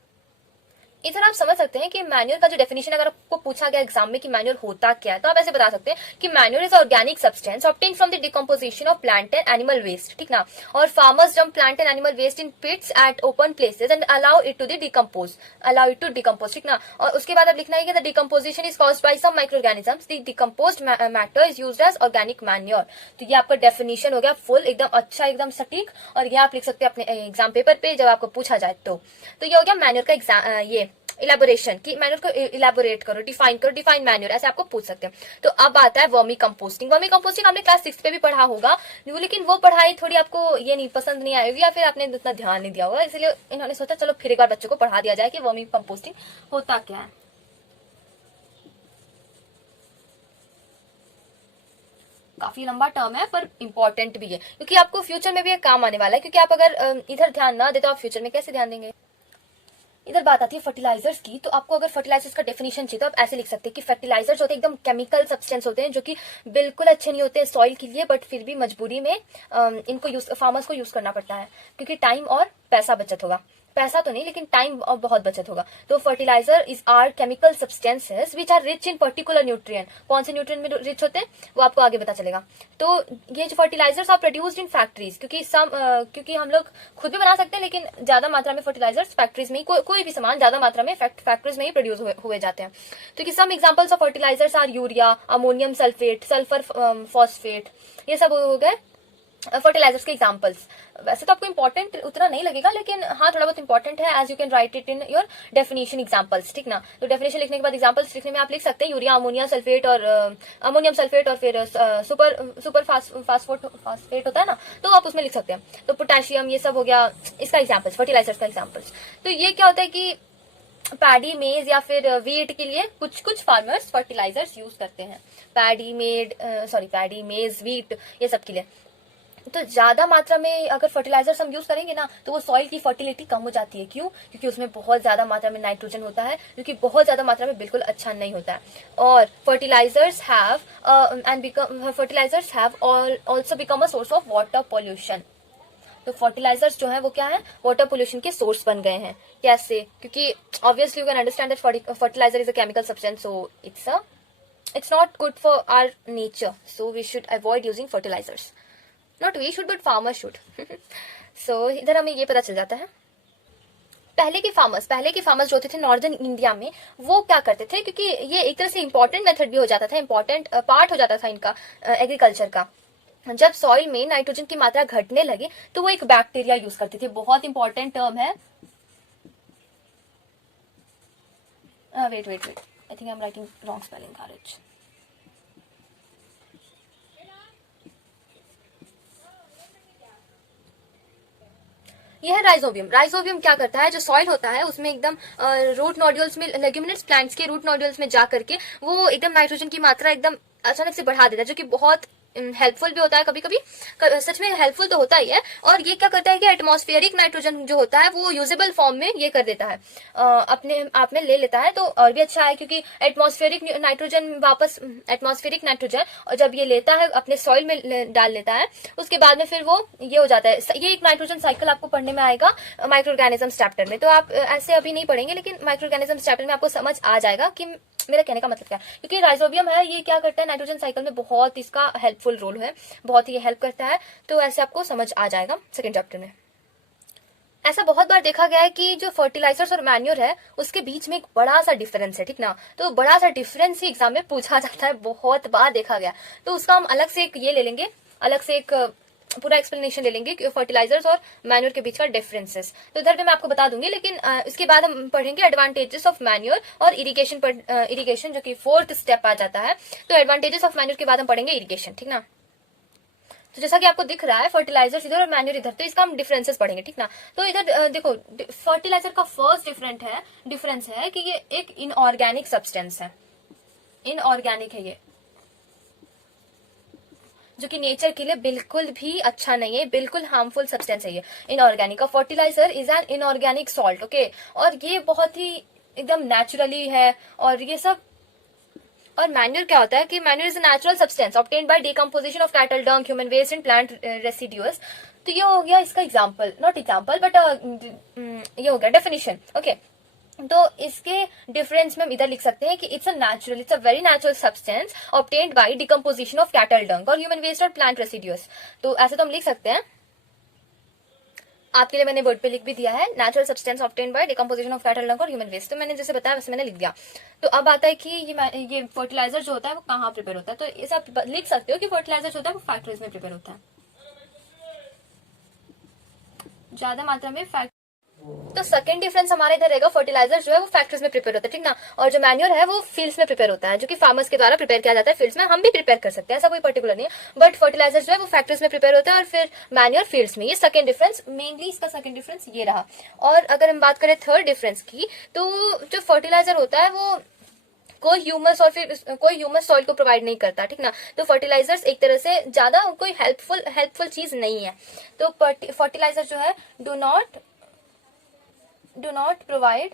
इधर आप समझ सकते हैं कि मैन्योर का जो डेफिनेशन अगर आपको पूछा गया एग्जाम में कि मैन्योर होता क्या है, तो आप ऐसे बता सकते हैं कि manure is organic substance obtain from the decomposition of plant and animal waste, ठीक ना। और farmers dump plant and animal waste in pits at open places and allow it to decompose, ठीक ना। और उसके बाद आप लिखना है कि the decomposition is caused by some microorganisms, the decomposed matter is used as organic manure. तो ये आपका डेफिनेशन हो गया फुल, एकदम अच्छा, एकदम सटीक, और ये आप लिख सकते हैं अपने एग्जाम पेपर पे जब आपको पूछा जाए तो ये हो गया मैन्योर का इलेबोरेशन की मैन्योर को इलेबोरेट करो, डिफाइन मैन्योर, ऐसे आपको पूछ सकते हैं। तो अब आता है वर्मी कंपोस्टिंग। वर्मी कंपोस्टिंग आपने क्लास 6 पे भी पढ़ा होगा, लेकिन वो पढ़ाई थोड़ी आपको ये नहीं पसंद नहीं आएगी या फिर आपने इतना ध्यान नहीं दिया होगा, इसलिए इन्होंने सोचा चलो फिर एक बार बच्चों को पढ़ा दिया जाए कि वर्मी कंपोस्टिंग होता क्या है। काफी लंबा टर्म है पर इंपॉर्टेंट भी है, क्योंकि आपको फ्यूचर में भी ये काम आने वाला है। क्योंकि आप अगर इधर ध्यान ना दे तो आप फ्यूचर में कैसे ध्यान देंगे। इधर बात आती है फर्टिलाइजर्स की। तो आपको अगर फर्टिलाइजर्स का डेफिनेशन चाहिए तो आप ऐसे लिख सकते हैं कि फर्टिलाइजर्स होते हैं एकदम केमिकल सब्सटेंस होते हैं जो कि बिल्कुल अच्छे नहीं होते सॉइल के लिए, बट फिर भी मजबूरी में इनको फार्मर्स को यूज करना पड़ता है, क्योंकि टाइम और पैसा बचत होगा। पैसा तो नहीं लेकिन टाइम और बहुत बचत होगा। तो fertilizer is are chemical substances which are rich in particular nutrient. कौन से न्यूट्रिएंट में रिच होते हैं वो आपको आगे पता चलेगा। तो ये जो fertilizers are produced in factories, क्योंकि हम लोग खुद भी बना सकते हैं, लेकिन ज्यादा मात्रा में फर्टिलाइजर्स फैक्ट्रीज में ही कोई भी सामान ज्यादा मात्रा में फैक्ट्रीज में ही प्रोड्यूस हुए जाते हैं। तो some examples of fertilizers are urea, ammonium sulphate, sulphur phosphate, ये सब हो गए फर्टिलाइजर्स के एग्जांपल्स। वैसे तो आपको इंपॉर्टेंट उतना नहीं लगेगा, लेकिन हाँ थोड़ा बहुत इंपॉर्टेंट है, as you can write it in your definition examples, ठीक ना। तो डेफिनेशन लिखने के बाद एग्जांपल्स लिखने में आप लिख सकते हैं यूरिया, अमोनियम सल्फेट और फिर सुपर फास्फेट होता है ना, तो आप उसमें लिख सकते हैं। तो पोटेशियम, ये सब हो गया इसका एग्जाम्पल्स, फर्टिलाइजर्स का एग्जाम्पल्स। तो ये क्या होता है कि पैडी, मेज या फिर वीट के लिए कुछ फार्मर्स फर्टिलाइजर्स यूज करते हैं। पैडी, मेज, वीट, ये सब के लिए। तो ज्यादा मात्रा में अगर फर्टिलाइजर्स हम यूज करेंगे ना तो वो सॉइल की फर्टिलिटी कम हो जाती है। क्यों? क्योंकि उसमें बहुत ज्यादा मात्रा में नाइट्रोजन होता है, जो कि बहुत ज्यादा मात्रा में बिल्कुल अच्छा नहीं होता है। और fertilizers have also become a source of water pollution. तो फर्टिलाइजर्स जो है वो क्या है, वाटर पोल्यूशन के सोर्स बन गए हैं। कैसे? क्योंकि obviously you can understand that fertilizer is a chemical substance, so it's not good for our nature, so we should avoid using fertilizers. Not we should, but farmers should. So इधर हमें ये पता चल जाता है। पहले के फार्मर्स जो होते थे नॉर्दर्न इंडिया में, वो क्या करते थे, क्योंकि ये एक तरह से इंपॉर्टेंट मेथड भी हो जाता था, इंपॉर्टेंट पार्ट हो जाता था इनका एग्रीकल्चर का। जब सॉइल में नाइट्रोजन की मात्रा घटने लगे तो वो एक बैक्टीरिया यूज करते थे। बहुत इंपॉर्टेंट टर्म है। Wait I think I am writing wrong spelling, खारिज। ये है राइजोबियम। राइजोबियम क्या करता है, जो सॉइल होता है उसमें एकदम रूट नोड्यूल्स में, लेग्यूमिनेट्स प्लांट्स के रूट नोड्यूल्स में जा करके वो एकदम नाइट्रोजन की मात्रा एकदम अचानक से बढ़ा देता है, जो कि बहुत हेल्पफुल भी होता है। कभी कभी सच में हेल्पफुल तो होता ही है। और ये क्या करता है कि एटमॉस्फेरिक नाइट्रोजन जो होता है वो यूजेबल फॉर्म में ये कर देता है, अपने आप में ले लेता है। तो और भी अच्छा है, क्योंकि एटमॉस्फेरिक नाइट्रोजन और जब ये लेता है अपने सॉइल में डाल लेता है, उसके बाद में फिर वो ये हो जाता है। ये एक नाइट्रोजन साइकिल आपको पढ़ने में आएगा माइक्रो ऑर्गेनिजम्स चैप्टर में। तो आप ऐसे अभी नहीं पढ़ेंगे, लेकिन माइक्रो ऑर्गेनिजम्स चैप्टर में आपको समझ आ जाएगा कि मेरा कहने का मतलब क्या है। क्योंकि राइजोबियम है, ये क्या करता है, नाइट्रोजन साइकिल में बहुत इसका हेल्पफुल रोल है, बहुत ही हेल्प करता है। तो ऐसे आपको समझ आ जाएगा सेकंड चैप्टर में। ऐसा बहुत बार देखा गया है कि जो फर्टिलाइजर्स और मैन्योर है उसके बीच में एक बड़ा सा डिफरेंस है, ठीक ना। तो बड़ा सा डिफरेंस ही एग्जाम में पूछा जाता है, बहुत बार देखा गया। तो उसका हम अलग से एक ये ले लेंगे, अलग से एक पूरा एक्सप्लेनेशन ले लेंगे कि फर्टिलाइजर्स और मैन्योर के बीच का डिफरेंसेस। तो इधर पे मैं आपको बता दूंगी, लेकिन इसके बाद हम पढ़ेंगे एडवांटेजेस ऑफ मैन्योर और इरिगेशन जो कि फोर्थ स्टेप आ जाता है। तो एडवांटेजेस ऑफ मैन्योर के बाद हम पढ़ेंगे इरिगेशन, ठीक ना। तो जैसा कि आपको दिख रहा है फर्टिलाइजर्स इधर और मैन्योर इधर, तो इसका हम डिफरेंसेस पढ़ेंगे, ठीक ना। तो इधर देखो, फर्टिलाइजर का फर्स्ट डिफरेंस है कि ये एक इनऑर्गेनिक सब्सटेंस है, इनऑर्गेनिक है ये, जो कि नेचर के लिए बिल्कुल भी अच्छा नहीं है, बिल्कुल हार्मफुल सब्सटेंस है ये inorganic. Fertilizer is an inorganic salt, okay. और ये बहुत ही एकदम नेचुरली है और ये सब। और मैन्योर क्या होता है कि manure is a natural substance obtained by decomposition of cattle dung, human waste and plant residues. तो ये हो गया इसका एग्जाम्पल, नॉट एग्जाम्पल बट ये हो गया डेफिनेशन, ओके। तो इसके डिफरेंस में हम इधर लिख सकते हैं कि it's a very natural substance obtained by decomposition of cattle डंग और ह्यूमन वेस्ट और प्लांट रेसिड्यूज। तो ऐसे तो हम लिख सकते हैं, आपके लिए मैंने वर्ड पे लिख भी दिया है, natural substance obtained by decomposition of cattle डंग और ह्यूमन वेस्ट। तो मैंने जैसे बताया वैसे मैंने लिख दिया। तो अब आता है कि ये फर्टिलाइजर जो होता है वो कहाँ प्रिपेयर होता है। तो ये आप लिख सकते हो कि फर्टिलाइजर जो होता है वो फैक्ट्रीज में प्रिपेयर होता है, ज्यादा मात्रा में तो सेकंड डिफरेंस हमारे इधर रहेगा, फर्टिलाइजर जो है वो फैक्ट्रीज में प्रिपेयर होता है, ठीक ना, और जो मैन्योर है वो फील्ड्स में प्रिपेयर होता है, जो कि फार्मर्स के द्वारा प्रिपेयर किया जाता है फील्ड्स में। हम भी प्रिपेयर कर सकते हैं, ऐसा कोई पर्टिकुलर नहीं है, बट फर्टिलाइजर जो है वो फैक्ट्रीज में प्रिपेयर होता है और फिर मैन्योर फील्ड्स में। ये सेकंड डिफरेंस, मेनली इसका सेकंड डिफरेंस ये रहा। और अगर हम बात करें थर्ड डिफरेंस की, तो जो फर्टिलाइजर होता है वो कोई ह्यूमस और फिर कोई ह्यूमस सॉइल को प्रोवाइड नहीं करता, ठीक ना। तो फर्टिलाइजर्स एक तरह से ज्यादा कोई हेल्पफुल चीज नहीं है। तो फर्टिलाइजर जो है do not provide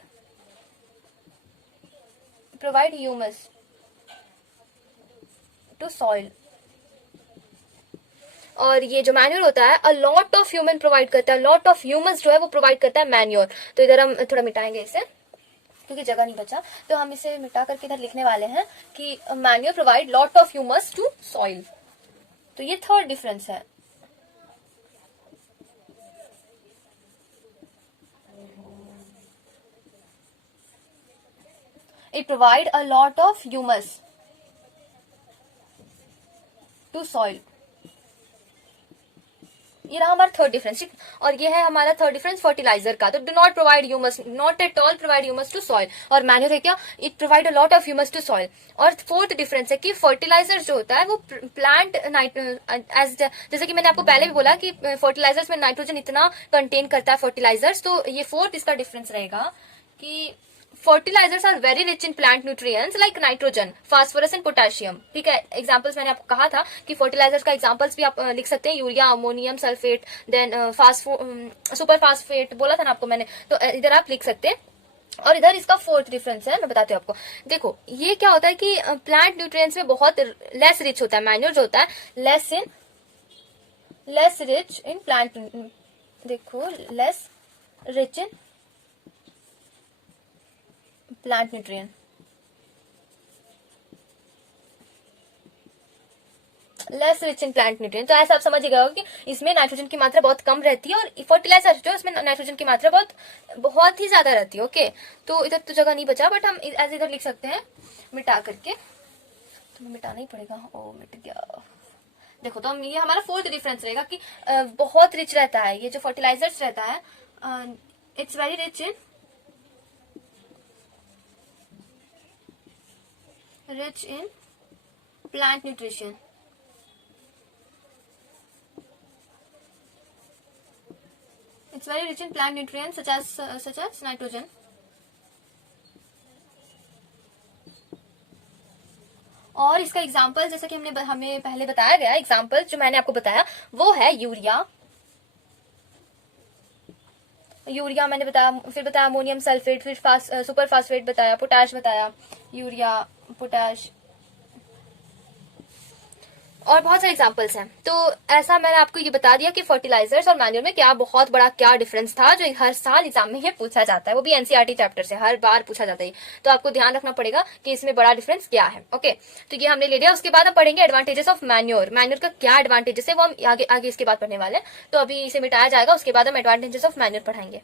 humus to soil. और ये जो मैन्योर होता है, a lot of human provide करता है, लॉट ऑफ ह्यूमंस जो है वो प्रोवाइड करता है मैन्योर। तो इधर हम थोड़ा मिटाएंगे इसे क्योंकि जगह नहीं बचा, तो हम इसे मिटा करके इधर लिखने वाले हैं कि manure provide lot of humus to soil. तो ये थर्ड डिफरेंस है। It provide a lot of humus to soil. ये रहा हमारा थर्ड डिफरेंस, ठीक। और ये है हमारा थर्ड डिफरेंस फर्टिलाइजर का। तो do not provide humus, not at all provide humus to soil. और मैन्योर है क्या, it provide a lot of humus to soil. और फोर्थ डिफरेंस है कि फर्टिलाइजर जो होता है वो प्लांट जैसे कि मैंने आपको पहले भी बोला कि फर्टिलाइजर्स में नाइट्रोजन इतना कंटेन करता है फर्टिलाइजर्स। तो ये फोर्थ इसका डिफरेंस रहेगा कि fertilizers are very rich in plant nutrients like nitrogen, phosphorus and potassium, ठीक है। एग्जांपल्स मैंने आपको कहा था कि फर्टिलाइजर्स का एग्जांपल्स भी आप लिख सकते हैं, urea, ammonium sulphate, then super phosphate बोला था ना आपको मैंने, तो इधर आप लिख सकते हैं। और इधर इसका फोर्थ डिफरेंस है, मैं बताती हूँ आपको। देखो ये क्या होता है कि प्लांट न्यूट्रिएंट्स में बहुत लेस रिच होता है, मैन्योर जो होता है लेस रिच इन प्लांट, देखो less rich in plant nutrient, less rich in plant nutrient. तो ऐसा आप समझ गए हो कि इसमें नाइट्रोजन की मात्रा बहुत कम रहती है और फर्टिलाइजर जो इसमें नाइट्रोजन की मात्रा बहुत ही ज्यादा रहती है। ओके, तो इधर तो जगह नहीं बचा, बट हम ऐसे इधर लिख सकते हैं मिटा करके, तो मिटाना ही पड़ेगा। ओ मिट गया। देखो तो हम, ये हमारा फोर्थ डिफरेंस रहेगा कि बहुत रिच रहता है ये जो फर्टिलाइजर्स रहता है, it's very rich in plant nutrition. It's very rich in plant nutrients such as nitrogen. और इसका एग्जाम्पल जैसे कि हमें पहले बताया गया, एग्जाम्पल जो मैंने आपको बताया वो है यूरिया मैंने बताया, फिर बताया अमोनियम सल्फेट, फिर सुपर फास्फेट बताया, पोटाश बताया, यूरिया, पोटाश, और बहुत सारे एग्जांपल्स हैं। तो ऐसा मैंने आपको ये बता दिया कि फर्टिलाइजर्स और मैन्योर में क्या बहुत बड़ा क्या डिफरेंस था, जो हर साल एग्जाम में ये पूछा जाता है, वो भी एनसीईआरटी चैप्टर से हर बार पूछा जाता है। तो आपको ध्यान रखना पड़ेगा कि इसमें बड़ा डिफरेंस क्या है। ओके, तो ये हमने ले लिया। उसके बाद हम पढ़ेंगे एडवांटेजेस ऑफ मैन्योर का क्या एडवांटेजेस है, वो हम आगे इसके बाद पढ़ने वाले हैं। तो अभी इसे मिटाया जाएगा, उसके बाद हम एडवांटेजेस ऑफ मैन्योर पढ़ाएंगे।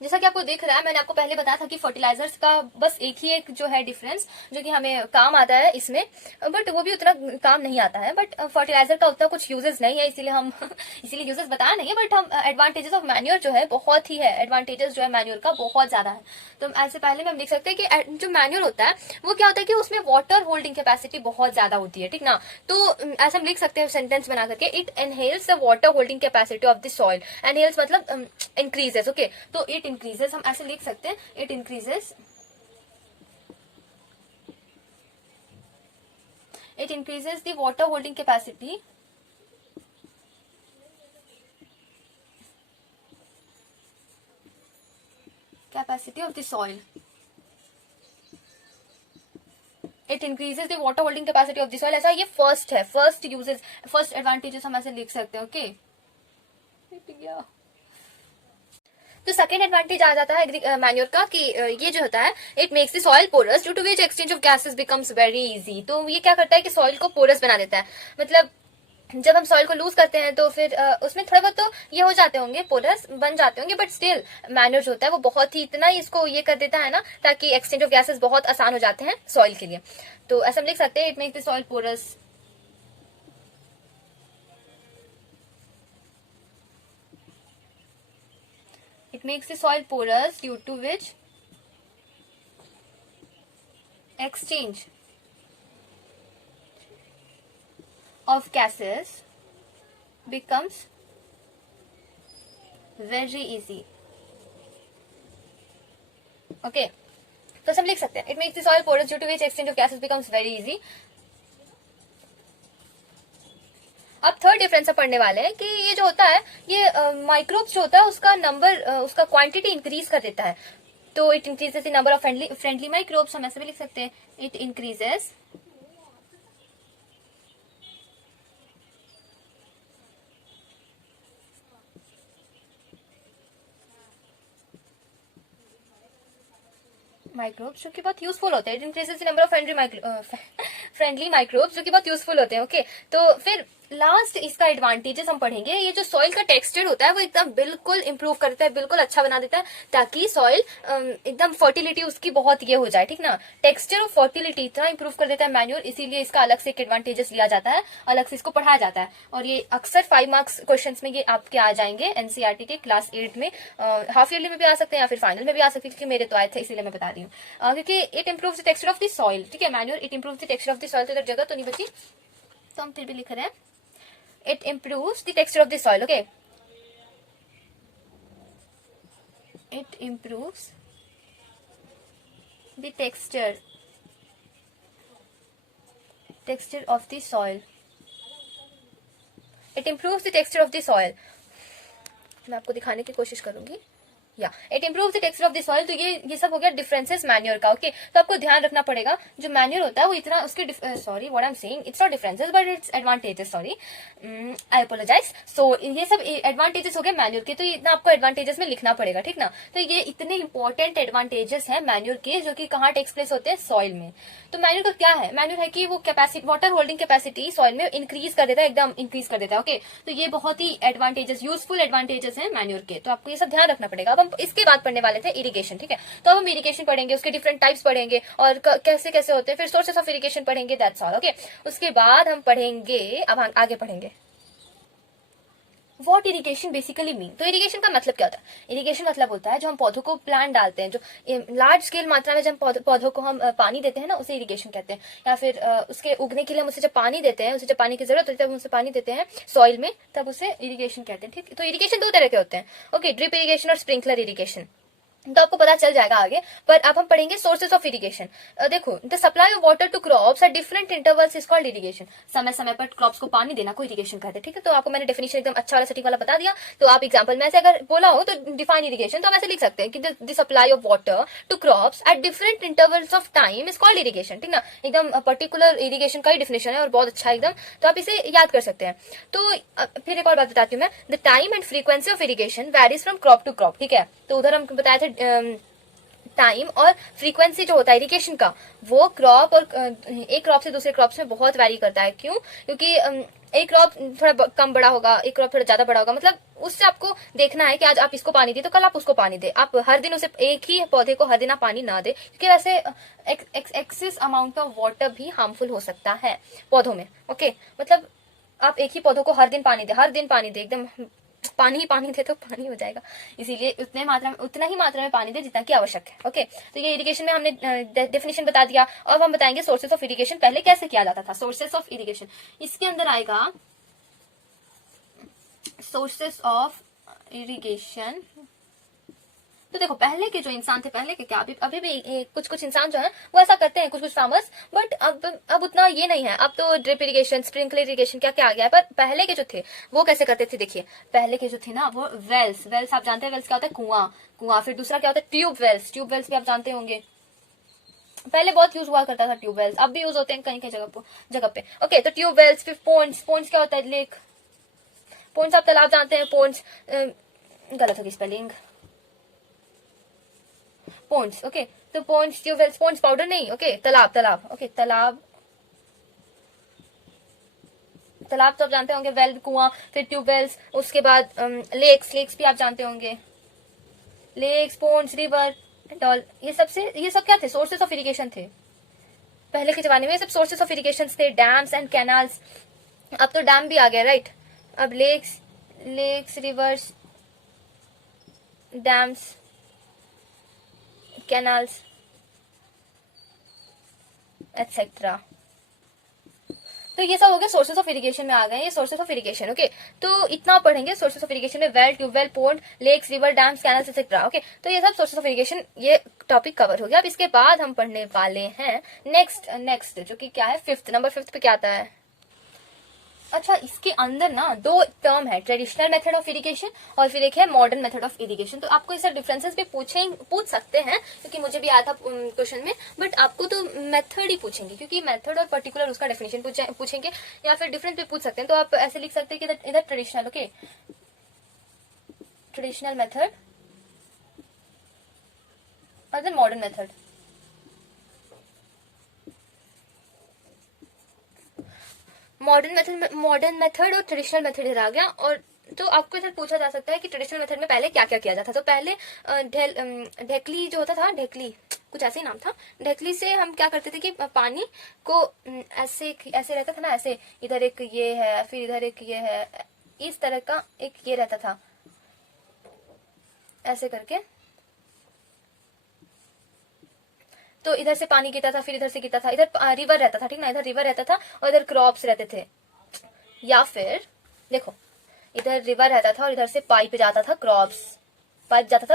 जैसा कि आपको दिख रहा है, मैंने आपको पहले बताया था कि फर्टिलाइजर्स का बस एक जो है डिफरेंस जो कि हमें काम आता है इसमें, बट वो भी उतना काम नहीं आता है। बट फर्टिलाइजर का उतना कुछ यूजेस नहीं है, इसीलिए यूजेस बताया नहीं है। बट हम एडवांटेजेस ऑफ मैन्योर जो है बहुत ही है, एडवांटेजेस जो है मैन्योर का बहुत ज्यादा है। तो ऐसे पहले में हम देख सकते हैं कि जो मैन्योर होता है वो क्या होता है कि उसमें वाटर होल्डिंग कैपेसिटी बहुत ज्यादा होती है, ठीक ना। तो ऐसे हम लिख सकते हैं सेंटेंस बना करके, it enhances the water holding capacity of the soil. Enhances मतलब इंक्रीजेस। ओके, तो इट इंक्रीजेस, हम ऐसे लिख सकते हैं, it increases the water holding capacity of the soil. It increases the water holding capacity of the soil. ऐसा ये first है, फर्स्ट एडवांटेजेस हम ऐसे लिख सकते हैं। ओके, तो सेकेंड एडवांटेज आ जाता है मैन्योर का कि ये जो होता है, it makes the soil porous due to which exchange of gases becomes very easy. तो ये क्या करता है कि सॉइल को पोरस बना देता है। मतलब जब हम सॉइल को लूज करते हैं तो फिर उसमें थोड़े बहुत तो ये हो जाते होंगे, पोरस बन जाते होंगे, बट स्टिल मैन्योर जो होता है वो बहुत ही इतना ही इसको ये कर देता है ना, ताकि एक्सचेंज ऑफ गैसेस बहुत आसान हो जाते हैं सॉइल के लिए। तो ऐसा हम लिख सकते हैं, it makes the soil porous. It makes the soil porous, due to which exchange of gases becomes very easy. Okay, तो सब लिख सकते हैं. It makes the soil porous, due to which exchange of gases becomes very easy. अब third difference पढ़ने वाले हैं कि ये जो होता है, ये माइक्रोब्स जो होता है उसका नंबर, उसका क्वांटिटी इंक्रीज कर देता है. तो it increases the number of friendly microbes. हम ऐसे भी लिख सकते हैं, इट इंक्रीजेस माइक्रोब्स जो कि बहुत यूजफुल होते हैं. It increases the number of friendly microbes जो कि बहुत यूजफुल होते हैं. ओके, तो फिर लास्ट इसका एडवांटेजेस हम पढ़ेंगे. ये जो सॉइल का टेक्सचर होता है वो एकदम बिल्कुल इंप्रूव करता है, बिल्कुल अच्छा बना देता है, ताकि सॉइल एकदम फर्टिलिटी उसकी बहुत ये हो जाए. ठीक ना, टेक्सचर और फर्टिलिटी इतना इंप्रूव कर देता है मैन्योर, इसीलिए इसका अलग से एक एडवांटेजेस लिया जाता है, अलग से इसको पढ़ाया जाता है. और ये अक्सर 5 मार्क्स क्वेश्चन में ये आपके आ जाएंगे एनसीईआरटी के क्लास 8 में. हाफ ईयरली में भी आ सकते हैं या फिर फाइनल में भी आ सकते हैं, क्योंकि मेरे तो आए थे इसीलिए मैं बता रही हूँ. क्योंकि it improve the texture of the soil. ठीक है, manure it improve the texture of the soil. तो इधर जगह तो नहीं बची, तो हम फिर भी लिख रहे हैं it improves the texture of the soil. Okay, it improves the texture of the soil. It improves the texture of the soil. मैं आपको दिखाने की कोशिश करूंगी. या it improve the texture of the soil. तो ये सब हो गया डिफरेंसेस मैन्योर का. ओके, तो आपको ध्यान रखना पड़ेगा जो मैन्योर होता है वो इतना उसके sorry what I am saying, it's not differences but it's advantages. Sorry, I apologise. So ये सब एडवांटेजेस हो गए मैन्योर के, तो इतना आपको एडवांटेजेस में लिखना पड़ेगा. ठीक ना, तो ये इतने इंपॉर्टेंट एडवांटेजेस हैं मैन्योर के, जो कि कहाँ टेक्स प्लेस होते हैं, सॉइल में. तो मैन्योर का क्या है, मैन्योर है कि वो capacity, water holding capacity soil में इंक्रीज कर देता है, एकदम इंक्रीज कर देता है. ओके, तो ये बहुत ही एडवांटेजेस, यूजफुल एडवांटेजेस हैं मैन्योर के, तो आपको ये सब ध्यान रखना पड़ेगा. अब हम इसके बाद पढ़ने वाले थे इरिगेशन. ठीक है, तो अब हम इरिगेशन पढ़ेंगे, उसके डिफरेंट टाइप्स पढ़ेंगे और कैसे कैसे होते हैं, फिर सोर्सेस ऑफ इरिगेशन पढ़ेंगे. That's all. ओके, उसके बाद हम पढ़ेंगे, अब हम आगे पढ़ेंगे वॉट इरिगेशन बेसिकली मीन. तो इरिगेशन का मतलब क्या होता है, इरिगेशन मतलब होता है जो हम पौधों को प्लांट डालते हैं, जो लार्ज स्केल मात्रा में जब पौधों को हम पानी देते हैं ना, उसे इरिगेशन कहते हैं. या फिर उसके उगने के लिए हम उसे जब पानी देते हैं, उसे जब पानी की जरूरत होती है तब उसे पानी देते हैं सॉइल में, तब उसे इरिगेशन कहते हैं. ठीक, तो इरिगेशन 2 तरह के होते हैं. ओके, ड्रिप इरिगेशन और स्प्रिंकलर इरिगेशन. तो आपको पता चल जाएगा आगे, पर अब हम पढ़ेंगे सोर्सेस ऑफ इरिगेशन. देखो, the supply of water to crops at different intervals is called irrigation. समय समय पर क्रॉप्स को पानी देना को इरिगेशन कहते हैं. ठीक है, तो आपको मैंने डेफिनेशन एकदम अच्छा वाला सटीक वाला बता दिया. तो आप एग्जांपल में ऐसे अगर बोला हो तो डिफाइन इरिगेशन, तो हम ऐसे लिख सकते हैं कि the supply of water to crops at different intervals of time is called irrigation. ठीक ना, एकदम पर्टिकुलर इरिगेशन का ही डिफिनेशन है और बहुत अच्छा एकदम, तो आप इसे याद कर सकते हैं. तो फिर एक और बात बताती हूँ मैं, the time and frequency of irrigation varies from crop to crop. ठीक है, तो उधर हम बताए थे टाइम और फ्रीक्वेंसी जो होता है इरिगेशन का, वो क्रॉप और एक क्रॉप से दूसरे क्रॉप्स में बहुत वैरी करता है. क्यों, क्योंकि एक क्रॉप थोड़ा कम बड़ा होगा, एक क्रॉप थोड़ा ज्यादा बड़ा होगा. मतलब उससे आपको देखना है कि आज आप इसको पानी दे तो कल आप उसको पानी दे. आप हर दिन उसे, एक ही पौधे को हर दिन आप पानी ना दे, क्योंकि वैसे एक्सेस अमाउंट ऑफ वाटर भी हार्मफुल हो सकता है पौधों में. ओके, मतलब आप एक ही पौधों को हर दिन पानी दे, एकदम पानी ही पानी दे तो पानी हो जाएगा. इसीलिए उतना ही मात्रा में पानी दे जितना की आवश्यक है. ओके, तो ये इरिगेशन में हमने डेफिनेशन बता दिया. अब हम बताएंगे सोर्सेस ऑफ इरिगेशन. पहले कैसे किया जाता था सोर्सेस ऑफ इरिगेशन, इसके अंदर आएगा सोर्सेस ऑफ इरिगेशन. तो देखो, पहले के जो इंसान थे, पहले के क्या, अभी भी कुछ इंसान जो है वो ऐसा करते हैं, कुछ फार्मर्स, बट अब उतना ये नहीं है. अब तो ड्रिप इरिगेशन, स्प्रिंकलर इरिगेशन क्या क्या आ गया है. पर पहले के जो थे वो कैसे करते थे, देखिए पहले के जो थे ना वो वेल्स आप जानते हैं, वेल्स क्या होता है, कुआं. फिर दूसरा क्या होता है, ट्यूब वेल्स भी आप जानते होंगे. पहले बहुत यूज हुआ करता था ट्यूब वेल्स, अब भी यूज होते हैं कहीं कहीं जगह पे. ओके, तो ट्यूब वेल्स. फिर पोन्स क्या होता है, लेक. पोन्स आप तालाब जानते हैं, पोन्स गलत होगी स्पेलिंग, पोन्स. ओके, तो पोन्स, ट्यूबवेल्स, पोन्स पाउडर नहीं. ओके, तालाब. ओके, तालाब तो आप जानते होंगे, वेल कुआं. फिर ट्यूबवेल्स, उसके बाद लेक्स भी आप जानते होंगे, lakes, ponds, river and all. ये सब क्या थे, सोर्सेस ऑफ इरिगेशन थे पहले के जमाने में. ये सब सोर्सेस ऑफ इरिगेशन थे. डैम्स एंड कैनाल्स, अब तो डैम भी आ गया, राइट. अब lakes, rivers, dams, canals etcetera. तो ये सब हो गया सोर्सेस ऑफ इरिगेशन में आ गए, ये सोर्सेस ऑफ इरिगेशन। ओके, तो इतना पढ़ेंगे सोर्सेस ऑफ इरिगेशन में, well, tubewell, pond, lakes, river, dams, canals etcetera. Okay, तो ये सब सोर्सेस ऑफ इरिगेशन, ये टॉपिक कवर हो गया। अब इसके बाद हम पढ़ने वाले हैं नेक्स्ट जो कि क्या है, नंबर 5 पे क्या आता है। अच्छा, इसके अंदर ना 2 टर्म है, ट्रेडिशनल मेथड ऑफ इरिगेशन और फिर एक है मॉडर्न मेथड ऑफ इरिगेशन। तो आपको इससे डिफरेंसेस भी पूछ सकते हैं, क्योंकि मुझे भी आया था क्वेश्चन में, बट आपको तो मेथड ही पूछेंगे, क्योंकि मेथड और पर्टिकुलर उसका डेफिनेशन पूछेंगे, या फिर डिफरेंस भी पूछ सकते हैं। तो आप ऐसे लिख सकते हैं कि इधर ट्रेडिशनल, ओके, ट्रेडिशनल मेथड और then modern method. Modern method और ट्रेडिशनल मेथड इधर आ गया। और तो आपको इधर पूछा जा सकता है कि ट्रेडिशनल मेथड में पहले क्या क्या किया जाता था। तो पहले ढेकली जो होता था, ढेकली कुछ ऐसे ही नाम था, ढेकली से हम क्या करते थे कि पानी को ऐसे रहता था ना, ऐसे इधर एक ये है, फिर इधर एक ये है, इस तरह का एक ये रहता था, ऐसे करके। तो इधर से पानी गिरता था, फिर इधर से गिरता था, इधर रिवर रहता था, ठीक ना, इधर रिवर रहता था और इधर क्रॉप्स रहते थे। या फिर देखो, इधर रिवर रहता था और इधर से पाइप जाता था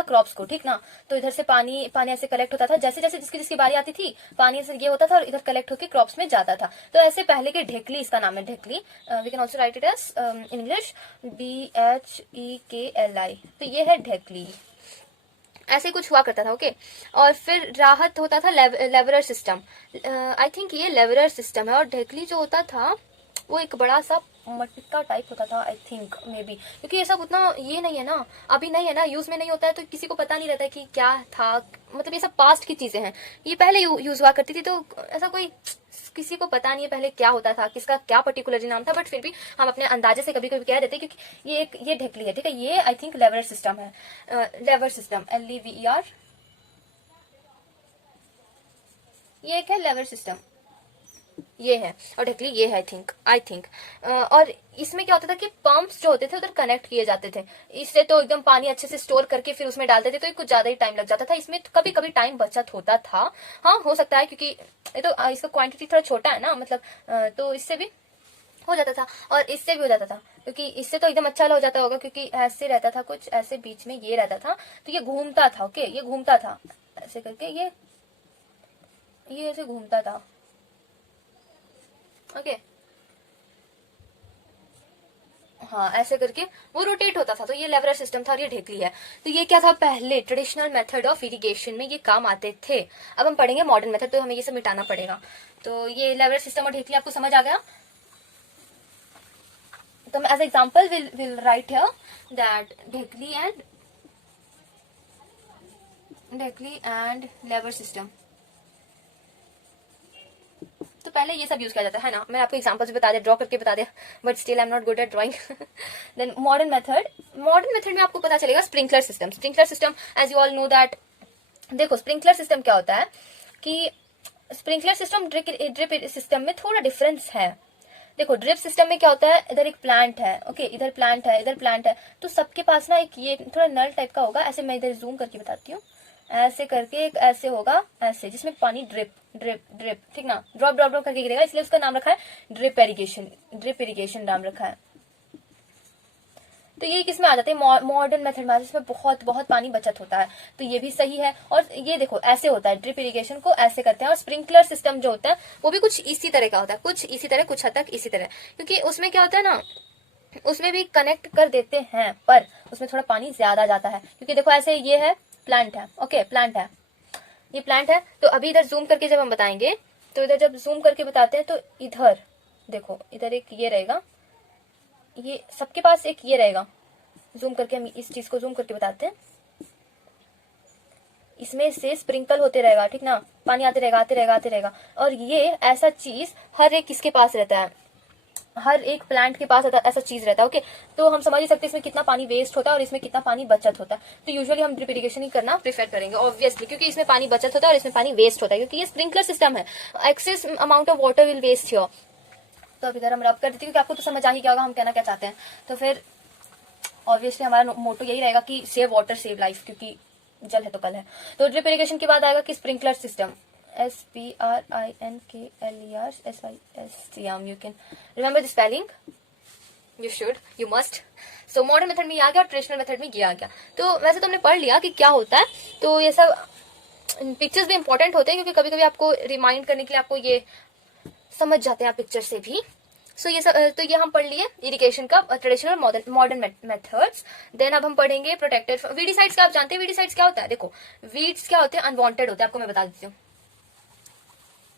क्रॉप्स को, ठीक ना। तो इधर से पानी ऐसे कलेक्ट होता था, जैसे जैसे जिसकी बारी आती थी, पानी ऐसे ये होता था और इधर कलेक्ट होकर क्रॉप्स में जाता था। तो ऐसे पहले के ढेकली, इसका नाम है ढेकली, we can also write it as English BHEKLI। तो ये है ढेकली, ऐसे कुछ हुआ करता था। ओके, और फिर राहत होता था लेवरर सिस्टम, आई थिंक ये लेवरर सिस्टम है। और ढेकली जो होता था वो एक बड़ा सा मटका टाइप होता था, आई थिंक, मे बी, क्योंकि ये सब उतना ये नहीं है ना, अभी नहीं है ना, यूज में नहीं होता है, तो किसी को पता नहीं रहता है कि क्या था। मतलब ये सब पास्ट की चीजें हैं, ये पहले यूज हुआ करती थी, तो ऐसा कोई किसी को पता नहीं है पहले क्या होता था, किसका क्या पर्टिकुलर नाम था। बट फिर भी हम अपने अंदाजे से कभी कभी कह देते हैं, क्योंकि ये ढेकली है, ठीक है, ये आई थिंक लेवर सिस्टम है, लेवर सिस्टम, LEVER, ये एक है लेवर सिस्टम, ये है, और ढेकली ये है, आई थिंक। और इसमें क्या होता था कि पंप्स जो होते थे उधर कनेक्ट किए जाते थे, इससे तो एकदम पानी अच्छे से स्टोर करके फिर उसमें डालते थे, तो कुछ ज्यादा ही टाइम लग जाता था। इसमें कभी कभी टाइम बचत होता था, हाँ, हो सकता है, क्योंकि ये तो इसका क्वांटिटी थोड़ा छोटा है ना, मतलब तो इससे भी हो जाता था और इससे भी हो जाता था, क्योंकि इससे तो एकदम अच्छा हो जाता होगा, क्योंकि ऐसे रहता था, कुछ ऐसे बीच में ये रहता था, तो ये घूमता था। ओके, ये घूमता था ऐसे करके, ये ऐसे घूमता था। ओके, हाँ, ऐसे करके वो रोटेट होता था, तो ये लेवरर सिस्टम था और ये ढेकली है। तो ये क्या था, पहले ट्रेडिशनल मेथड ऑफ इरिगेशन में ये काम आते थे। अब हम पढ़ेंगे मॉडर्न मेथड, तो हमें ये सब मिटाना पड़ेगा। तो ये लेवरर सिस्टम और ढेकली आपको समझ आ गया। तो as example will write here that ढेकली एंड लेवर सिस्टम। तो पहले ये सब यूज किया जाता है ना, मैं आपको एग्जांपल्स बता दे, ड्रॉ करके बता दे, but still I am not good at drawing. Then modern method में आपको पता चलेगा sprinkler system, as you all know that. देखो, स्प्रिंकलर सिस्टम क्या होता है कि स्प्रिंकलर सिस्टम ड्रिप सिस्टम में थोड़ा डिफरेंस है। देखो, ड्रिप सिस्टम में क्या होता है, इधर एक प्लांट है, ओके, इधर प्लांट है, इधर प्लांट है, तो सबके पास ना एक ये थोड़ा नल टाइप का होगा, ऐसे मैं इधर जूम करके बताती हूँ, ऐसे करके एक ऐसे होगा, ऐसे, जिसमें पानी ड्रिप ड्रिप ड्रिप, ठीक ना, ड्रॉप ड्रॉप ड्रॉप करके गिरेगा, इसलिए उसका नाम रखा है ड्रिप इरिगेशन नाम रखा है। तो ये किस में आ जाते हैं, मॉडर्न मेथड में, जिसमें बहुत बहुत पानी बचत होता है, तो ये भी सही है। और ये देखो, ऐसे होता है, ड्रिप इरिगेशन को ऐसे करते हैं। और स्प्रिंकलर सिस्टम जो होता है वो भी कुछ इसी तरह का होता है, कुछ इसी तरह, कुछ हद तक इसी तरह, क्योंकि उसमें क्या होता है ना, उसमें भी कनेक्ट कर देते हैं, पर उसमें थोड़ा पानी ज्यादा जाता है, क्योंकि देखो ऐसे ये है, प्लांट है, ओके, प्लांट है, ये प्लांट है। तो अभी इधर जूम करके जब हम बताएंगे, तो इधर जब जूम करके बताते हैं, तो इधर देखो, इधर एक ये रहेगा, ये सबके पास एक ये रहेगा, जूम करके हम इस चीज को जूम करके बताते हैं, इसमें से स्प्रिंकल होते रहेगा, ठीक ना, पानी आते रहेगा। और ये ऐसा चीज हर एक किसके पास रहता है, हर एक प्लांट के पास ऐसा चीज रहता है। ओके, तो हम समझ ही सकते हैं इसमें कितना पानी वेस्ट होता है और इसमें कितना पानी बचत होता है। तो यूजुअली हम ड्रिप इरिगेशन ही करना प्रेफर करेंगे, ऑब्वियसली, क्योंकि इसमें पानी बचत होता है और इसमें पानी वेस्ट होता है, क्योंकि ये स्प्रिंकलर सिस्टम है, excess amount of water will waste here. तो अब इधर हम रब कर देते हैं, क्योंकि आपको तो समझ आ ही क्या होगा हम कहना क्या चाहते हैं। तो फिर ऑब्वियसली हमारा मोटो यही रहेगा कि सेव वाटर सेव लाइफ, क्योंकि जल है तो कल है। तो ड्रिप इरिगेशन के बाद आएगा कि sprinkler system, SPRINKLERSISTM, you can remember the spelling, you should, you must. So modern method में ये आ गया और ट्रेडिशनल मेथड में ये आ गया। तो वैसे तो हमने पढ़ लिया कि क्या होता है, तो ये सब पिक्चर्स भी इंपॉर्टेंट होते हैं, क्योंकि कभी कभी आपको रिमाइंड करने के लिए आपको ये समझ जाते हैं पिक्चर से भी। सो ये सब, तो ये हम पढ़ लिए इरिगेशन का ट्रेडिशनल मॉडर्न मेथड्स। देन अब हम पढ़ेंगे प्रोटेक्टेड वीडीसाइड्स का। आप जानते हैं वीडीसाइड्स क्या होता है? देखो, वीड्स क्या होते हैं? अनवांटेड होते हैं, आपको मैं बता देती हूँ।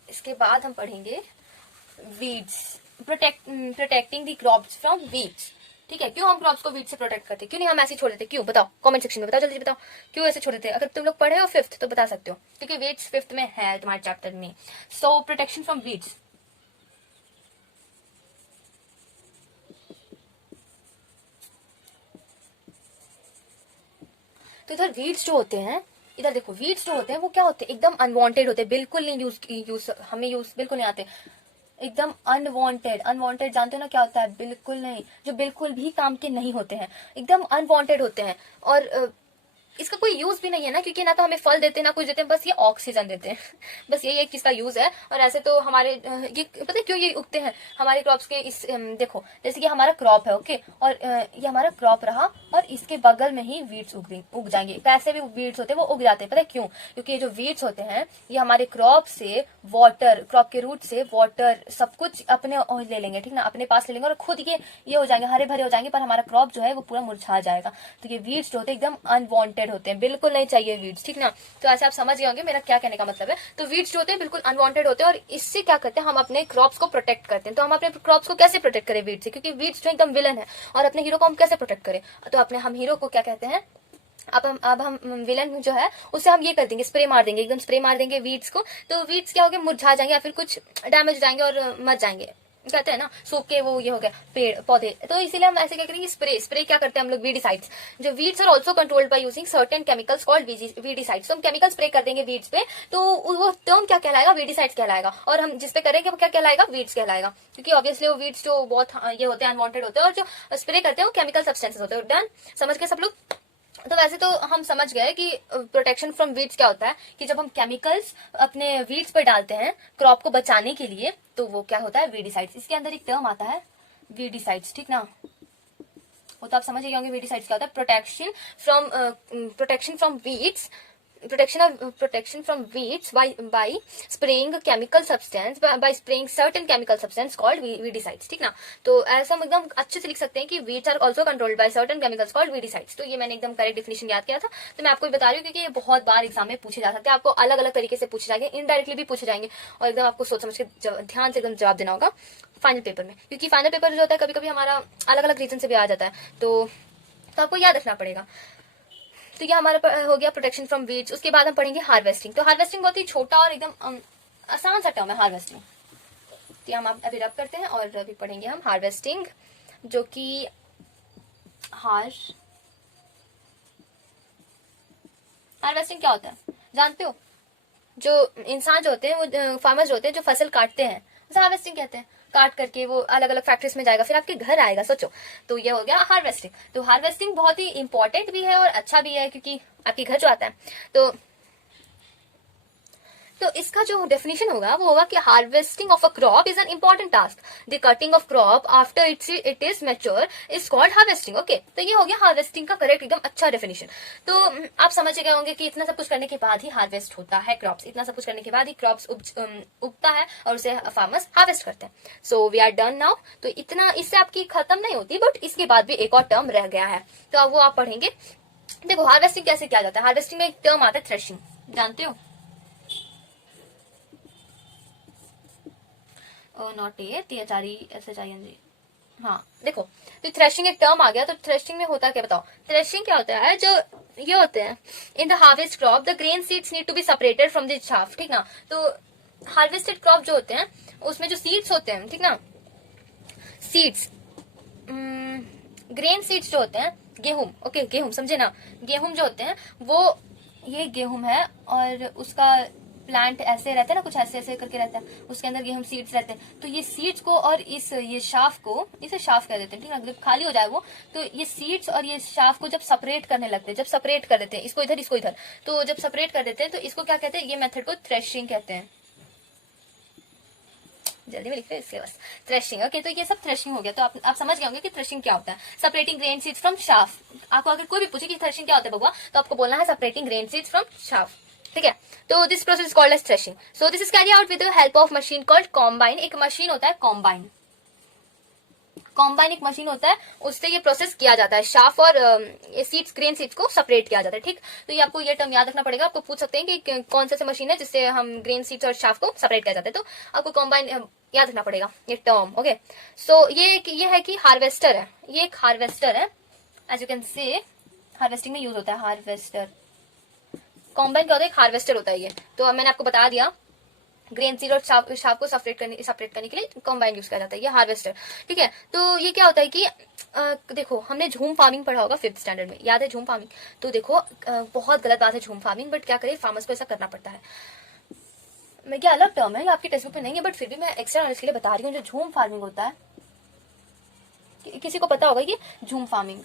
इसके बाद हम पढ़ेंगे weeds, protecting the crops from weeds. ठीक है, क्यों हम क्रॉप्स को वीड से प्रोटेक्ट करते हैं? क्यों नहीं हम ऐसे छोड़ देते? क्यों? बताओ कमेंट सेक्शन में, बताओ जल्दी बताओ क्यों ऐसे छोड़ देते हैं। अगर तुम लोग पढ़े हो 5th तो बता सकते हो, क्योंकि वीड्स 5th में है तुम्हारे चैप्टर में। सो प्रोटेक्शन फ्रॉम वीड्स, तो इधर वीड्स जो होते हैं, इधर देखो, वीड्स जो होते हैं वो क्या होते हैं? एकदम अनवांटेड होते हैं, बिल्कुल नहीं यूज हमें यूज बिल्कुल नहीं आते, एकदम अनवांटेड। अनवांटेड जानते हो ना क्या होता है? बिल्कुल नहीं, जो बिल्कुल भी काम के नहीं होते हैं, एकदम अनवांटेड होते हैं। और इसका कोई यूज भी नहीं है ना, क्योंकि ना तो हमें फल देते हैं ना कुछ देते हैं, बस ये ऑक्सीजन देते हैं बस यही एक चीज का यूज है। और ऐसे तो हमारे ये पता है क्यों ये उगते हैं हमारे क्रॉप्स के? इस देखो, जैसे कि हमारा क्रॉप है, ओके, और ये हमारा क्रॉप रहा और इसके बगल में ही वीड्स उग जाएंगे। कैसे भी वीड्स होते हैं वो उग जाते हैं, पता है क्यों? क्योंकि ये जो वीड्स होते हैं ये हमारे क्रॉप से वाटर, क्रॉप के रूट से वाटर सब कुछ अपने ले लेंगे, ठीक ना, अपने पास ले लेंगे और खुद ये हो जाएंगे, हरे भरे हो जाएंगे, पर हमारा क्रॉप जो है वो पूरा मुरझा जाएगा। तो ये वीड्स जो होते हैं एकदम अनवांटेड होते हैं, बिल्कुल नहीं चाहिए वीड्स, ठीक ना। तो ऐसे आप समझ गए होंगे मेरा क्या कहने का मतलब है। तो वीड्स जो होते हैं बिल्कुल अनवांटेड होते हैं, और इससे क्या करते हैं? हम अपने क्रॉप्स को प्रोटेक्ट करते हैं। तो हम अपने क्रॉप्स को कैसे प्रोटेक्ट करें वीड से? क्योंकि वीड्स जो एकदम विलन है, और अपने हीरो को हम कैसे प्रोटेक्ट करें? तो अपने हम हीरो को क्या कहते हैं? अब हम विलन जो है उससे हम ये कर देंगे, स्प्रे मार देंगे, एकदम स्प्रे मार देंगे वीड्स को। तो वीड्स क्या हो गए? मुरझा जाएंगे या फिर कुछ डैमेज हो जाएंगे और मर जाएंगे, कहते हैं ना, सूख के वो ये हो गया पेड़ पौधे। तो इसीलिए हम ऐसे क्या करेंगे? स्प्रे क्या करते हैं हम लोग? वीडिसाइड्स। जो weeds are also controlled by using certain chemicals called weedicides. तो हम केमिकल स्प्रे कर देंगे वीड्स पे, तो वो टर्म क्या कहलाएगा? वीडिसाइड्स कहलाएगा। और हम जिस पे करेंगे वो क्या कहलाएगा? वीड्स कहलाएगा, क्योंकि ऑब्वियसली वो वीड्स जो बहुत ये होते हैं अनवांटेड होते हैं, और जो स्प्रे करते हैं वो केमिकल सब्सटेंसेस होते हैं। डन, समझ के सब लोग? तो वैसे तो हम समझ गए कि प्रोटेक्शन फ्रॉम वीड्स क्या होता है, कि जब हम केमिकल्स अपने वीड्स पर डालते हैं क्रॉप को बचाने के लिए, तो वो क्या होता है? वीडिसाइड्स। इसके अंदर एक टर्म आता है वीडिसाइड्स, ठीक ना, वो तो आप समझ गए होंगे वीडिसाइड्स क्या होता है। Protection from weeds, protection from weeds by spraying a chemical substance, by spraying certain chemical substance called weedicides, ठीक ना। तो ऐसा हम एकदम अच्छे से लिख सकते हैं कि weeds are also controlled by certain chemicals called weedicides। तो ये मैंने एकदम करेक्ट डेफिनेशन याद किया था, तो मैं आपको बता रही हूँ, क्योंकि ये बहुत बार एग्जाम में पूछे जा सकते हैं, आपको अलग अलग तरीके से पूछे जाएंगे, इनडायरेक्टली भी पूछे जाएंगे, और एकदम आपको सोच समझ के ध्यान से एकदम जवाब देना होगा फाइनल पेपर में, क्योंकि फाइनल पेपर जो होता है कभी कभी हमारा अलग अलग रीजन से भी आ जाता है, तो आपको याद रखना पड़ेगा। तो ये हमारा हो गया प्रोटेक्शन फ्रॉम वीड्स। उसके बाद हम पढ़ेंगे हार्वेस्टिंग। तो हार्वेस्टिंग बहुत ही छोटा और एकदम आसान सा टर्म है हार्वेस्टिंग। तो हम अभी रब करते हैं और अभी पढ़ेंगे हम हार्वेस्टिंग, जो कि हार्वेस्टिंग क्या होता है जानते हो? जो इंसान जो होते हैं, वो फार्मर्स जो होते हैं, जो फसल काटते हैं, उसे हार्वेस्टिंग कहते हैं। काट करके वो अलग अलग फैक्ट्रीज में जाएगा, फिर आपके घर आएगा, सोचो। तो ये हो गया हार्वेस्टिंग। तो हार्वेस्टिंग बहुत ही इंपॉर्टेंट भी है और अच्छा भी है, क्योंकि आपके घर जो आता है। तो इसका जो डेफिनेशन होगा वो होगा कि harvesting of a crop is an important task. The cutting of crop after it is mature is called harvesting. Okay, तो ये हो गया हार्वेस्टिंग का करेक्ट एकदम अच्छा डेफिनेशन। तो आप समझ गए होंगे कि इतना सब कुछ करने के बाद ही हार्वेस्ट होता है क्रॉप्स, इतना सब कुछ करने के बाद ही क्रॉप्स उगता है और उसे फार्मर्स हार्वेस्ट करते हैं। So we are done now. तो इतना इससे आपकी खत्म नहीं होती, बट इसके बाद भी एक और टर्म रह गया है, तो अब वो आप पढ़ेंगे। देखो हार्वेस्टिंग कैसे किया जाता है। हार्वेस्टिंग में एक टर्म आता है थ्रेशिंग, जानते हो? Not a THRESHING। हाँ देखो, तो थ्रेशिंग एक टर्म आ गया। तो थ्रेशिंग में होता क्या बताओ? थ्रेशिंग क्या होता है? जो ये होते हैं in the harvest crop the grain seeds need to be separated from the chaff, ठीक ना। तो हार्वेस्टेड क्रॉप जो होते हैं उसमें जो सीड्स होते हैं, ठीक ना, सीड्स, ग्रेन सीड्स जो होते हैं, गेहूं, गेहूं समझे ना, गेहूं जो होते हैं वो, ये गेहूं है और उसका प्लांट ऐसे रहते हैं ना, कुछ ऐसे ऐसे करके रहता है, उसके अंदर गेहूं सीड्स रहते हैं। तो ये सीड्स को और ये शाफ को, इसे शाफ कह देते हैं, ठीक है। जब खाली हो जाए वो, तो ये सीड्स और ये शाफ को जब सेपरेट करने लगते हैं, जब सेपरेट कर देते हैं इसको इधर इसको इधर, तो जब सेपरेट कर देते हैं तो इसको क्या कहते हैं, ये मेथड को थ्रेशिंग कहते हैं। जल्दी में लिख रहे इसके बस, थ्रेशिंग। ओके, तो ये सब थ्रेशिंग हो गया। तो आप समझ गए होंगे कि थ्रेशिंग क्या होता है। Separating grain seeds from shaft. आपको अगर कोई भी पूछे कि थ्रेशिंग क्या होता है बबुआ, तो आपको बोलना है separating grain seeds from chaff, ठीक है। तो this process is called as threshing. So this is carry out with the help of machine called combine. एक मशीन होता है कॉम्बाइन। कॉम्बाइन एक मशीन होता है, उससे ये प्रोसेस किया जाता है, शाफ और ये सीड्स, ग्रेन सीड्स को सेपरेट किया जाता है, ठीक। तो ये आपको ये टर्म याद रखना पड़ेगा। आपको पूछ सकते हैं कि कौन सा मशीन है जिससे हम ग्रेन सीड्स और शाफ को सेपरेट किया जाता है, तो आपको कॉम्बाइन याद रखना पड़ेगा ये टर्म। ओके, सो ये है कि हार्वेस्टर है, ये एक हार्वेस्टर है, as you can say harvesting में यूज होता है हार्वेस्टर। कॉम्बाइन क्या होता है, एक हार्वेस्टर होता है ये। तो मैंने आपको बता दिया, ग्रेन सीड और शाफ को सेपरेट करने के लिए कॉम्बाइन यूज किया जाता है, ये हार्वेस्टर, ठीक है। तो ये क्या होता है कि देखो, हमने झूम फार्मिंग पढ़ा होगा 5th स्टैंडर्ड में, याद है झूम फार्मिंग। तो देखो बहुत गलत बात है झूम फार्मिंग, बट क्या करें, फार्मर्स को ऐसा करना पड़ता है। मैं क्या अलग टर्म है, आपकी टेक्स्ट बुक में नहीं है, बट फिर भी मैं एक्स्ट्रा नॉलेज के लिए बता रही हूँ। जो झूम फार्मिंग होता है, किसी को पता होगा कि झूम फार्मिंग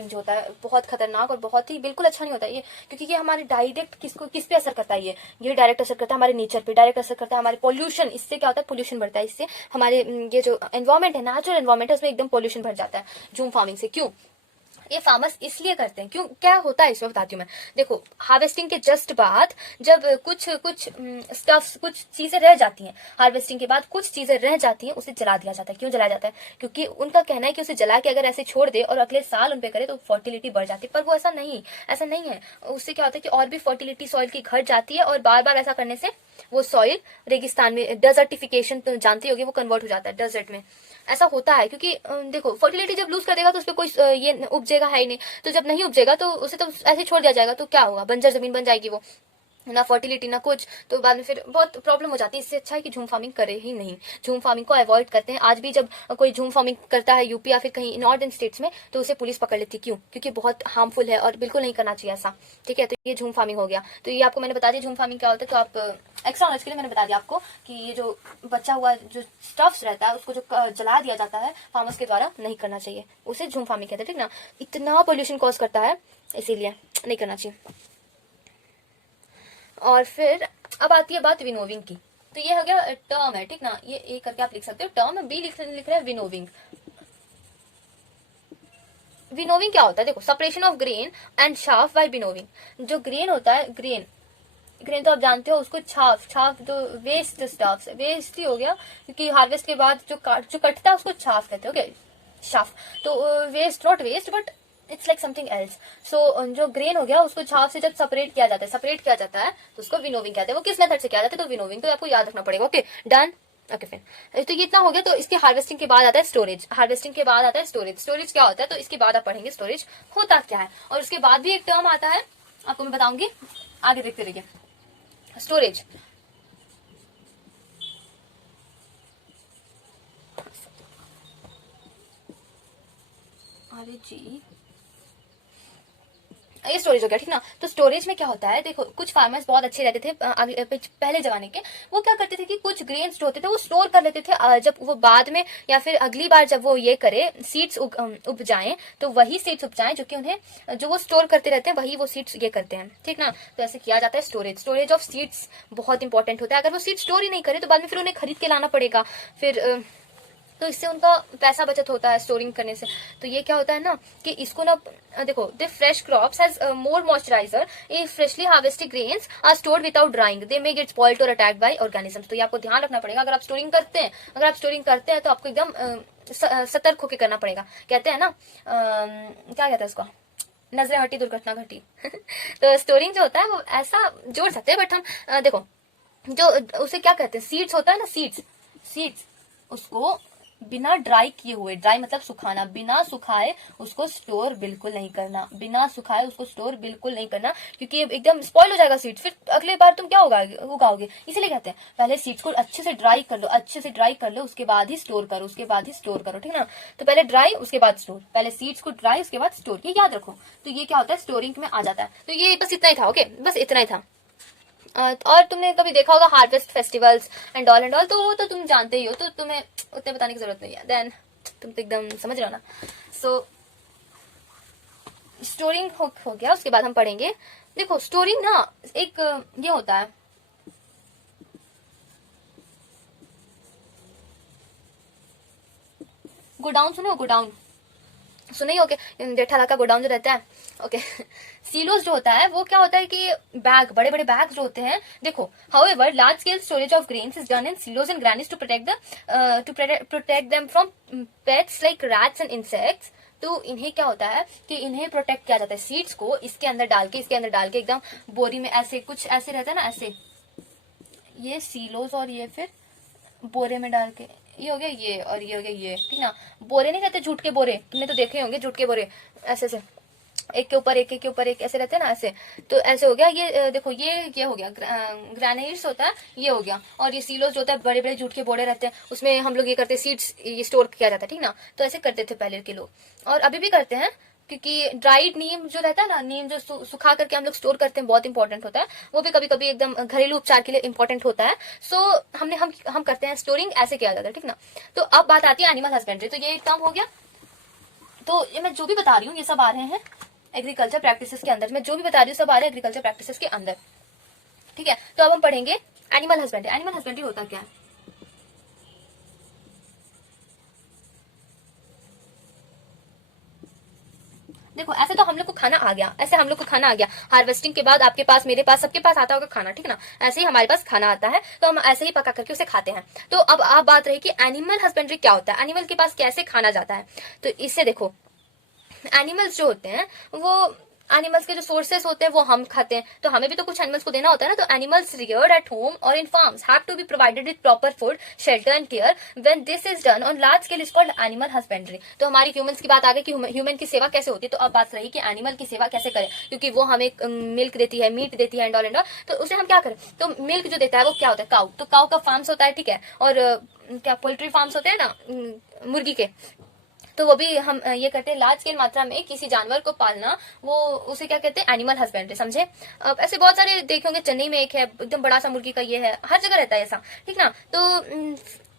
जो होता है बहुत खतरनाक और बहुत ही बिल्कुल अच्छा नहीं होता है ये, क्योंकि ये हमारे डायरेक्ट किस पे असर करता है, ये डायरेक्ट असर करता है हमारे नेचर पे, डायरेक्ट असर करता है हमारे पोल्यूशन। इससे क्या होता है, पोल्यूशन बढ़ता है, इससे हमारे ये जो एनवायरमेंट है, नेचुरल एनवायरमेंट है, उसमें एकदम पोल्यूशन बढ़ जाता है झूम फार्मिंग से। क्यों ये फार्मर्स इसलिए करते हैं, क्यों क्या होता है इसमें बताती हूँ मैं। देखो, हार्वेस्टिंग के जस्ट बाद जब कुछ स्टफ्स, कुछ चीजें रह जाती हैं, हार्वेस्टिंग के बाद कुछ चीजें रह जाती हैं, उसे जला दिया जाता है। क्यों जलाया जाता है, क्योंकि उनका कहना है कि उसे जला के अगर ऐसे छोड़ दे और अगले साल उन पे करे तो फर्टिलिटी बढ़ जाती है। पर वो ऐसा नहीं है। उससे क्या होता है कि और भी फर्टिलिटी सॉइल की घट जाती है, और बार बार ऐसा करने से वो सॉइल रेगिस्तान में, डेजर्टिफिकेशन तो जानते होगे, वो कन्वर्ट हो जाता है डेजर्ट में। ऐसा होता है क्योंकि देखो, फर्टिलिटी जब लूज कर देगा तो उस पर कोई ये उपजेगा है ही नहीं। तो जब नहीं उपजेगा तो उसे तो ऐसे छोड़ दिया जाएगा, तो क्या होगा, बंजर जमीन बन जाएगी वो, ना फर्टिलिटी ना कुछ, तो बाद में फिर बहुत प्रॉब्लम हो जाती है। इससे अच्छा है कि झूम फार्मिंग करे ही नहीं, झूम फार्मिंग को अवॉइड करते हैं। आज भी जब कोई झूम फार्मिंग करता है यूपी या फिर कहीं नॉर्दर्न स्टेट्स में, तो उसे पुलिस पकड़ लेती है। क्यों, क्योंकि बहुत हार्मफुल है और बिल्कुल नहीं करना चाहिए ऐसा, ठीक है। तो ये झूम फार्मिंग हो गया। तो ये आपको मैंने बता दिया झूम फार्मिंग क्या होता है। तो आप एक्स्ट्रा नॉलेज के लिए मैंने बता दिया आपको कि ये जो बचा हुआ जो स्टफ्स रहता है, उसको जो जला दिया जाता है फार्मर्स के द्वारा, नहीं करना चाहिए, उसे झूम फार्मिंग कहते हैं, ठीक ना। इतना पोल्यूशन कॉज करता है, इसीलिए नहीं करना चाहिए। और फिर अब आती है बात विनोविंग की। तो ये हो गया टर्म है, ठीक ना। ये ए करके आप लिख सकते हो, टर्म बी लिख रहे हैं विनोविंग। विनोविंग क्या होता है, देखो, separation of grain and chaff by winnowing. जो ग्रेन होता है, ग्रेन तो आप जानते हो, उसको छाफ तो वेस्ट स्टफ, वेस्ट ही हो गया, क्योंकि हार्वेस्ट के बाद जो कटता है उसको छाफ कहते हैं, ओके, शाफ। तो waste, not waste, but it's like something else. So जो ग्रेन हो गया, उसको छाप से जब सेपरेट किया जाता है तो उसको विनोविंग कहते हैं। वो किस मेथड से किया जाता है, तो विनोविंग, तो आपको याद रखना पड़ेगा। Okay, done. ओके फिर तो ये इतना हो गया। तो इसके हार्वेस्टिंग के बाद आता है स्टोरेज। स्टोरेज क्या होता है, तो इसके बाद आप पढ़ेंगे स्टोरेज होता क्या है। और उसके बाद भी एक टर्म आता है, आपको मैं बताऊंगी, आगे देखते रहिए। स्टोरेज, अरे जी, ये स्टोरेज हो गया, ठीक ना। तो स्टोरेज में क्या होता है, देखो, कुछ फार्मर्स बहुत अच्छे रहते थे पहले जमाने के। वो क्या करते थे कि कुछ ग्रेन्स जो होते थे वो स्टोर कर लेते थे, जब वो बाद में या फिर अगली बार जब वो ये करे, सीड्स उग जाए, तो वही सीड्स उग जाए जो कि उन्हें, जो वो स्टोर करते रहते हैं, वही वो सीड्स ये करते हैं, ठीक ना। तो ऐसे किया जाता है स्टोरेज ऑफ सीड्स बहुत इंपॉर्टेंट होता है। अगर वो सीड स्टोर ही नहीं करे तो बाद में फिर उन्हें खरीद के लाना पड़ेगा, फिर तो इससे उनका पैसा बचत होता है स्टोरिंग करने से। तो ये क्या होता है ना कि इसको ना, देखो, the fresh crops has more moisturizer, a freshly harvested grains are stored without drying, they may get spoiled और अटैक्ड बाय ऑर्गेनिजम्स। तो ये आपको ध्यान रखना पड़ेगा। अगर आप स्टोरिंग करते हैं तो आपको एकदम सतर्क होकर करना पड़ेगा। कहते हैं ना, क्या कहते हैं उसको, नजरें हटी दुर्घटना घटी। तो स्टोरिंग जो होता है वो ऐसा जोड़ सकते हैं, बट हम देखो, जो उसे क्या कहते हैं, सीड्स होता है ना, सीड्स उसको बिना ड्राई किए हुए, ड्राई मतलब सुखाना, बिना सुखाए उसको स्टोर बिल्कुल नहीं करना, बिना सुखाए उसको स्टोर बिल्कुल नहीं करना, क्योंकि एकदम स्पॉइल हो जाएगा सीड्स, फिर अगले बार तुम क्या उगाओगे। इसीलिए कहते हैं पहले सीड्स को अच्छे से ड्राई कर लो, अच्छे से ड्राई कर लो, उसके बाद ही स्टोर करो, उसके बाद ही स्टोर करो, ठीक ना। तो पहले ड्राई उसके बाद स्टोर, पहले सीड्स को ड्राई उसके बाद स्टोर, ये याद रखो। तो ये क्या होता है, स्टोरिंग में आ जाता है। तो ये बस इतना ही था, ओके, बस इतना ही था। और तुमने कभी देखा होगा हार्वेस्ट फेस्टिवल्स एंड ऑल, तो वो तो तुम जानते ही हो, तो तुम्हें उतने बताने की जरूरत नहीं है। देन तुम तो एकदम समझ रहे हो ना। सो स्टोरिंग हो गया, उसके बाद हम पढ़ेंगे। देखो स्टोरिंग ना एक ये होता है, गोडाउन सुनो, गोडाउन सुना ही होगे, जेठालाल का गोडाउन जो रहता है, ओके। सीलोस जो होता है वो क्या होता है कि बैग, बड़े बड़े बैग जो होते हैं। देखो however large scale storage of grains is done in silos and granaries to protect them from pets like rats and insects. तो इन्हें क्या होता है कि इन्हें प्रोटेक्ट किया जाता है, सीड्स को इसके अंदर डाल के एकदम बोरी में ऐसे कुछ ऐसे रहता है ना, ऐसे ये सीलोस, और ये फिर बोरे में डाल के, ये हो गया ये, और ये हो गया ये, ठीक ना। बोरे नहीं कहते, झूठ के बोरे, तुमने तो देखे होंगे झूठ के बोरे, ऐसे ऐसे एक के ऊपर एक ऐसे रहते हैं ना, ऐसे। तो ऐसे हो गया ये, देखो ये हो गया ग्रेनाइट्स होता है, ये हो गया। और ये सीलोस जो होता है, बड़े बड़े जूट के बोरे रहते हैं, उसमें हम लोग ये करते हैं, सीड्स ये स्टोर किया जाता है, ठीक ना। तो ऐसे करते थे पहले के लोग, और अभी भी करते हैं, क्योंकि ड्राइड नीम जो रहता है ना, नीम जो सुखा करके हम लोग स्टोर करते हैं, बहुत इंपॉर्टेंट होता है। वो भी कभी कभी एकदम घरेलू उपचार के लिए इंपॉर्टेंट होता है। सो हम करते हैं स्टोरिंग, ऐसे किया जाता है, ठीक ना। तो अब बात आती है एनिमल हस्बेंड्री। तो ये काम हो गया। तो ये मैं जो भी बता रही हूँ, ये सब आ रहे हैं एग्रीकल्चर प्रैक्टिसेस के अंदर। मैं जो भी बता रही हूँ सब आ रहे हैं एग्रीकल्चर प्रैक्टिसेस के अंदर, ठीक है। तो अब हम पढ़ेंगे एनिमल हस्बेंड्री। एनिमल हस्बेंड्री होता क्या है। देखो ऐसे तो हम लोग को खाना आ गया, ऐसे हम लोग को खाना आ गया, हार्वेस्टिंग के बाद आपके पास, मेरे पास, सबके पास आता होगा खाना, ठीक ना। ऐसे ही हमारे पास खाना आता है, तो हम ऐसे ही पका करके उसे खाते हैं। तो अब बात रही कि एनिमल हस्बेंड्री क्या होता है, एनिमल के पास कैसे खाना जाता है। तो इससे देखो एनिमल्स जो होते हैं, वो एनिमल्स के जो सोर्सेस होते हैं वो हम खाते हैं, तो हमें भी तो कुछ एनिमल्स को देना होता है ना। तो एनिमल्स रियर्ड एट होम और in farms have to be provided with proper food, shelter and care. When this is done on large scale is called animal husbandry. तो हमारी ह्यूमंस की बात आ गई कि ह्यूमन की सेवा कैसे होती है। तो अब बात रही कि एनिमल की सेवा कैसे करें, क्योंकि वो हमें मिल्क देती है, मीट देती है, एंड ऑल। तो उसे हम क्या करें, तो मिल्क जो देता है वो क्या होता है, काउ। तो काउ का फार्म्स होता है, ठीक है। और क्या पोल्ट्री फार्म्स होते हैं ना मुर्गी के, तो वो भी हम ये करते हैं। लार्ज स्केल मात्रा में किसी जानवर को पालना, वो उसे क्या कहते हैं, एनिमल हस्बेंड्री, समझे। ऐसे बहुत सारे देखे होंगे, चेन्नई में एक है एकदम बड़ा सा मुर्गी का, ये है, हर जगह रहता है ऐसा, ठीक ना। तो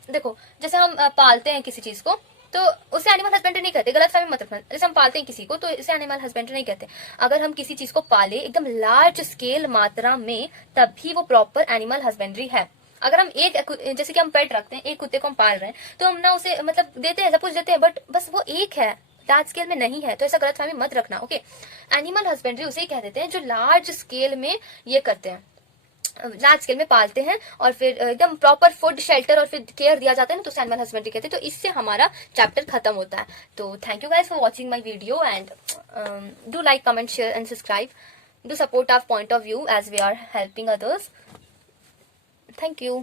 देखो जैसे हम पालते हैं किसी चीज को, तो उसे एनिमल हस्बेंड्री नहीं कहते, गलत फहमी मत रखना। जैसे हम पालते हैं किसी को, तो इसे एनिमल हस्बेंड्री नहीं कहते। अगर हम किसी चीज को पाले एकदम लार्ज स्केल मात्रा में, तभी वो प्रॉपर एनिमल हस्बेंड्री है। अगर हम जैसे कि हम पेट रखते हैं, एक कुत्ते को हम पाल रहे हैं, तो हम ना उसे मतलब देते हैं, सब कुछ देते हैं, बट बस वो एक है, लार्ज स्केल में नहीं है। तो ऐसा गलत फहमी मत रखना, ओके। एनिमल हस्बेंड्री उसे ही कह देते हैं जो लार्ज स्केल में ये करते हैं, लार्ज स्केल में पालते हैं, और फिर एकदम प्रॉपर फूड, शेल्टर और फिर केयर दिया जाता है ना, तो एनिमल हस्बेंड्री कहते हैं। तो इससे हमारा चैप्टर खत्म होता है। तो thank you guys for watching my video, and do like, comment, share and subscribe. Do support our point of view as we are helping others. Thank you.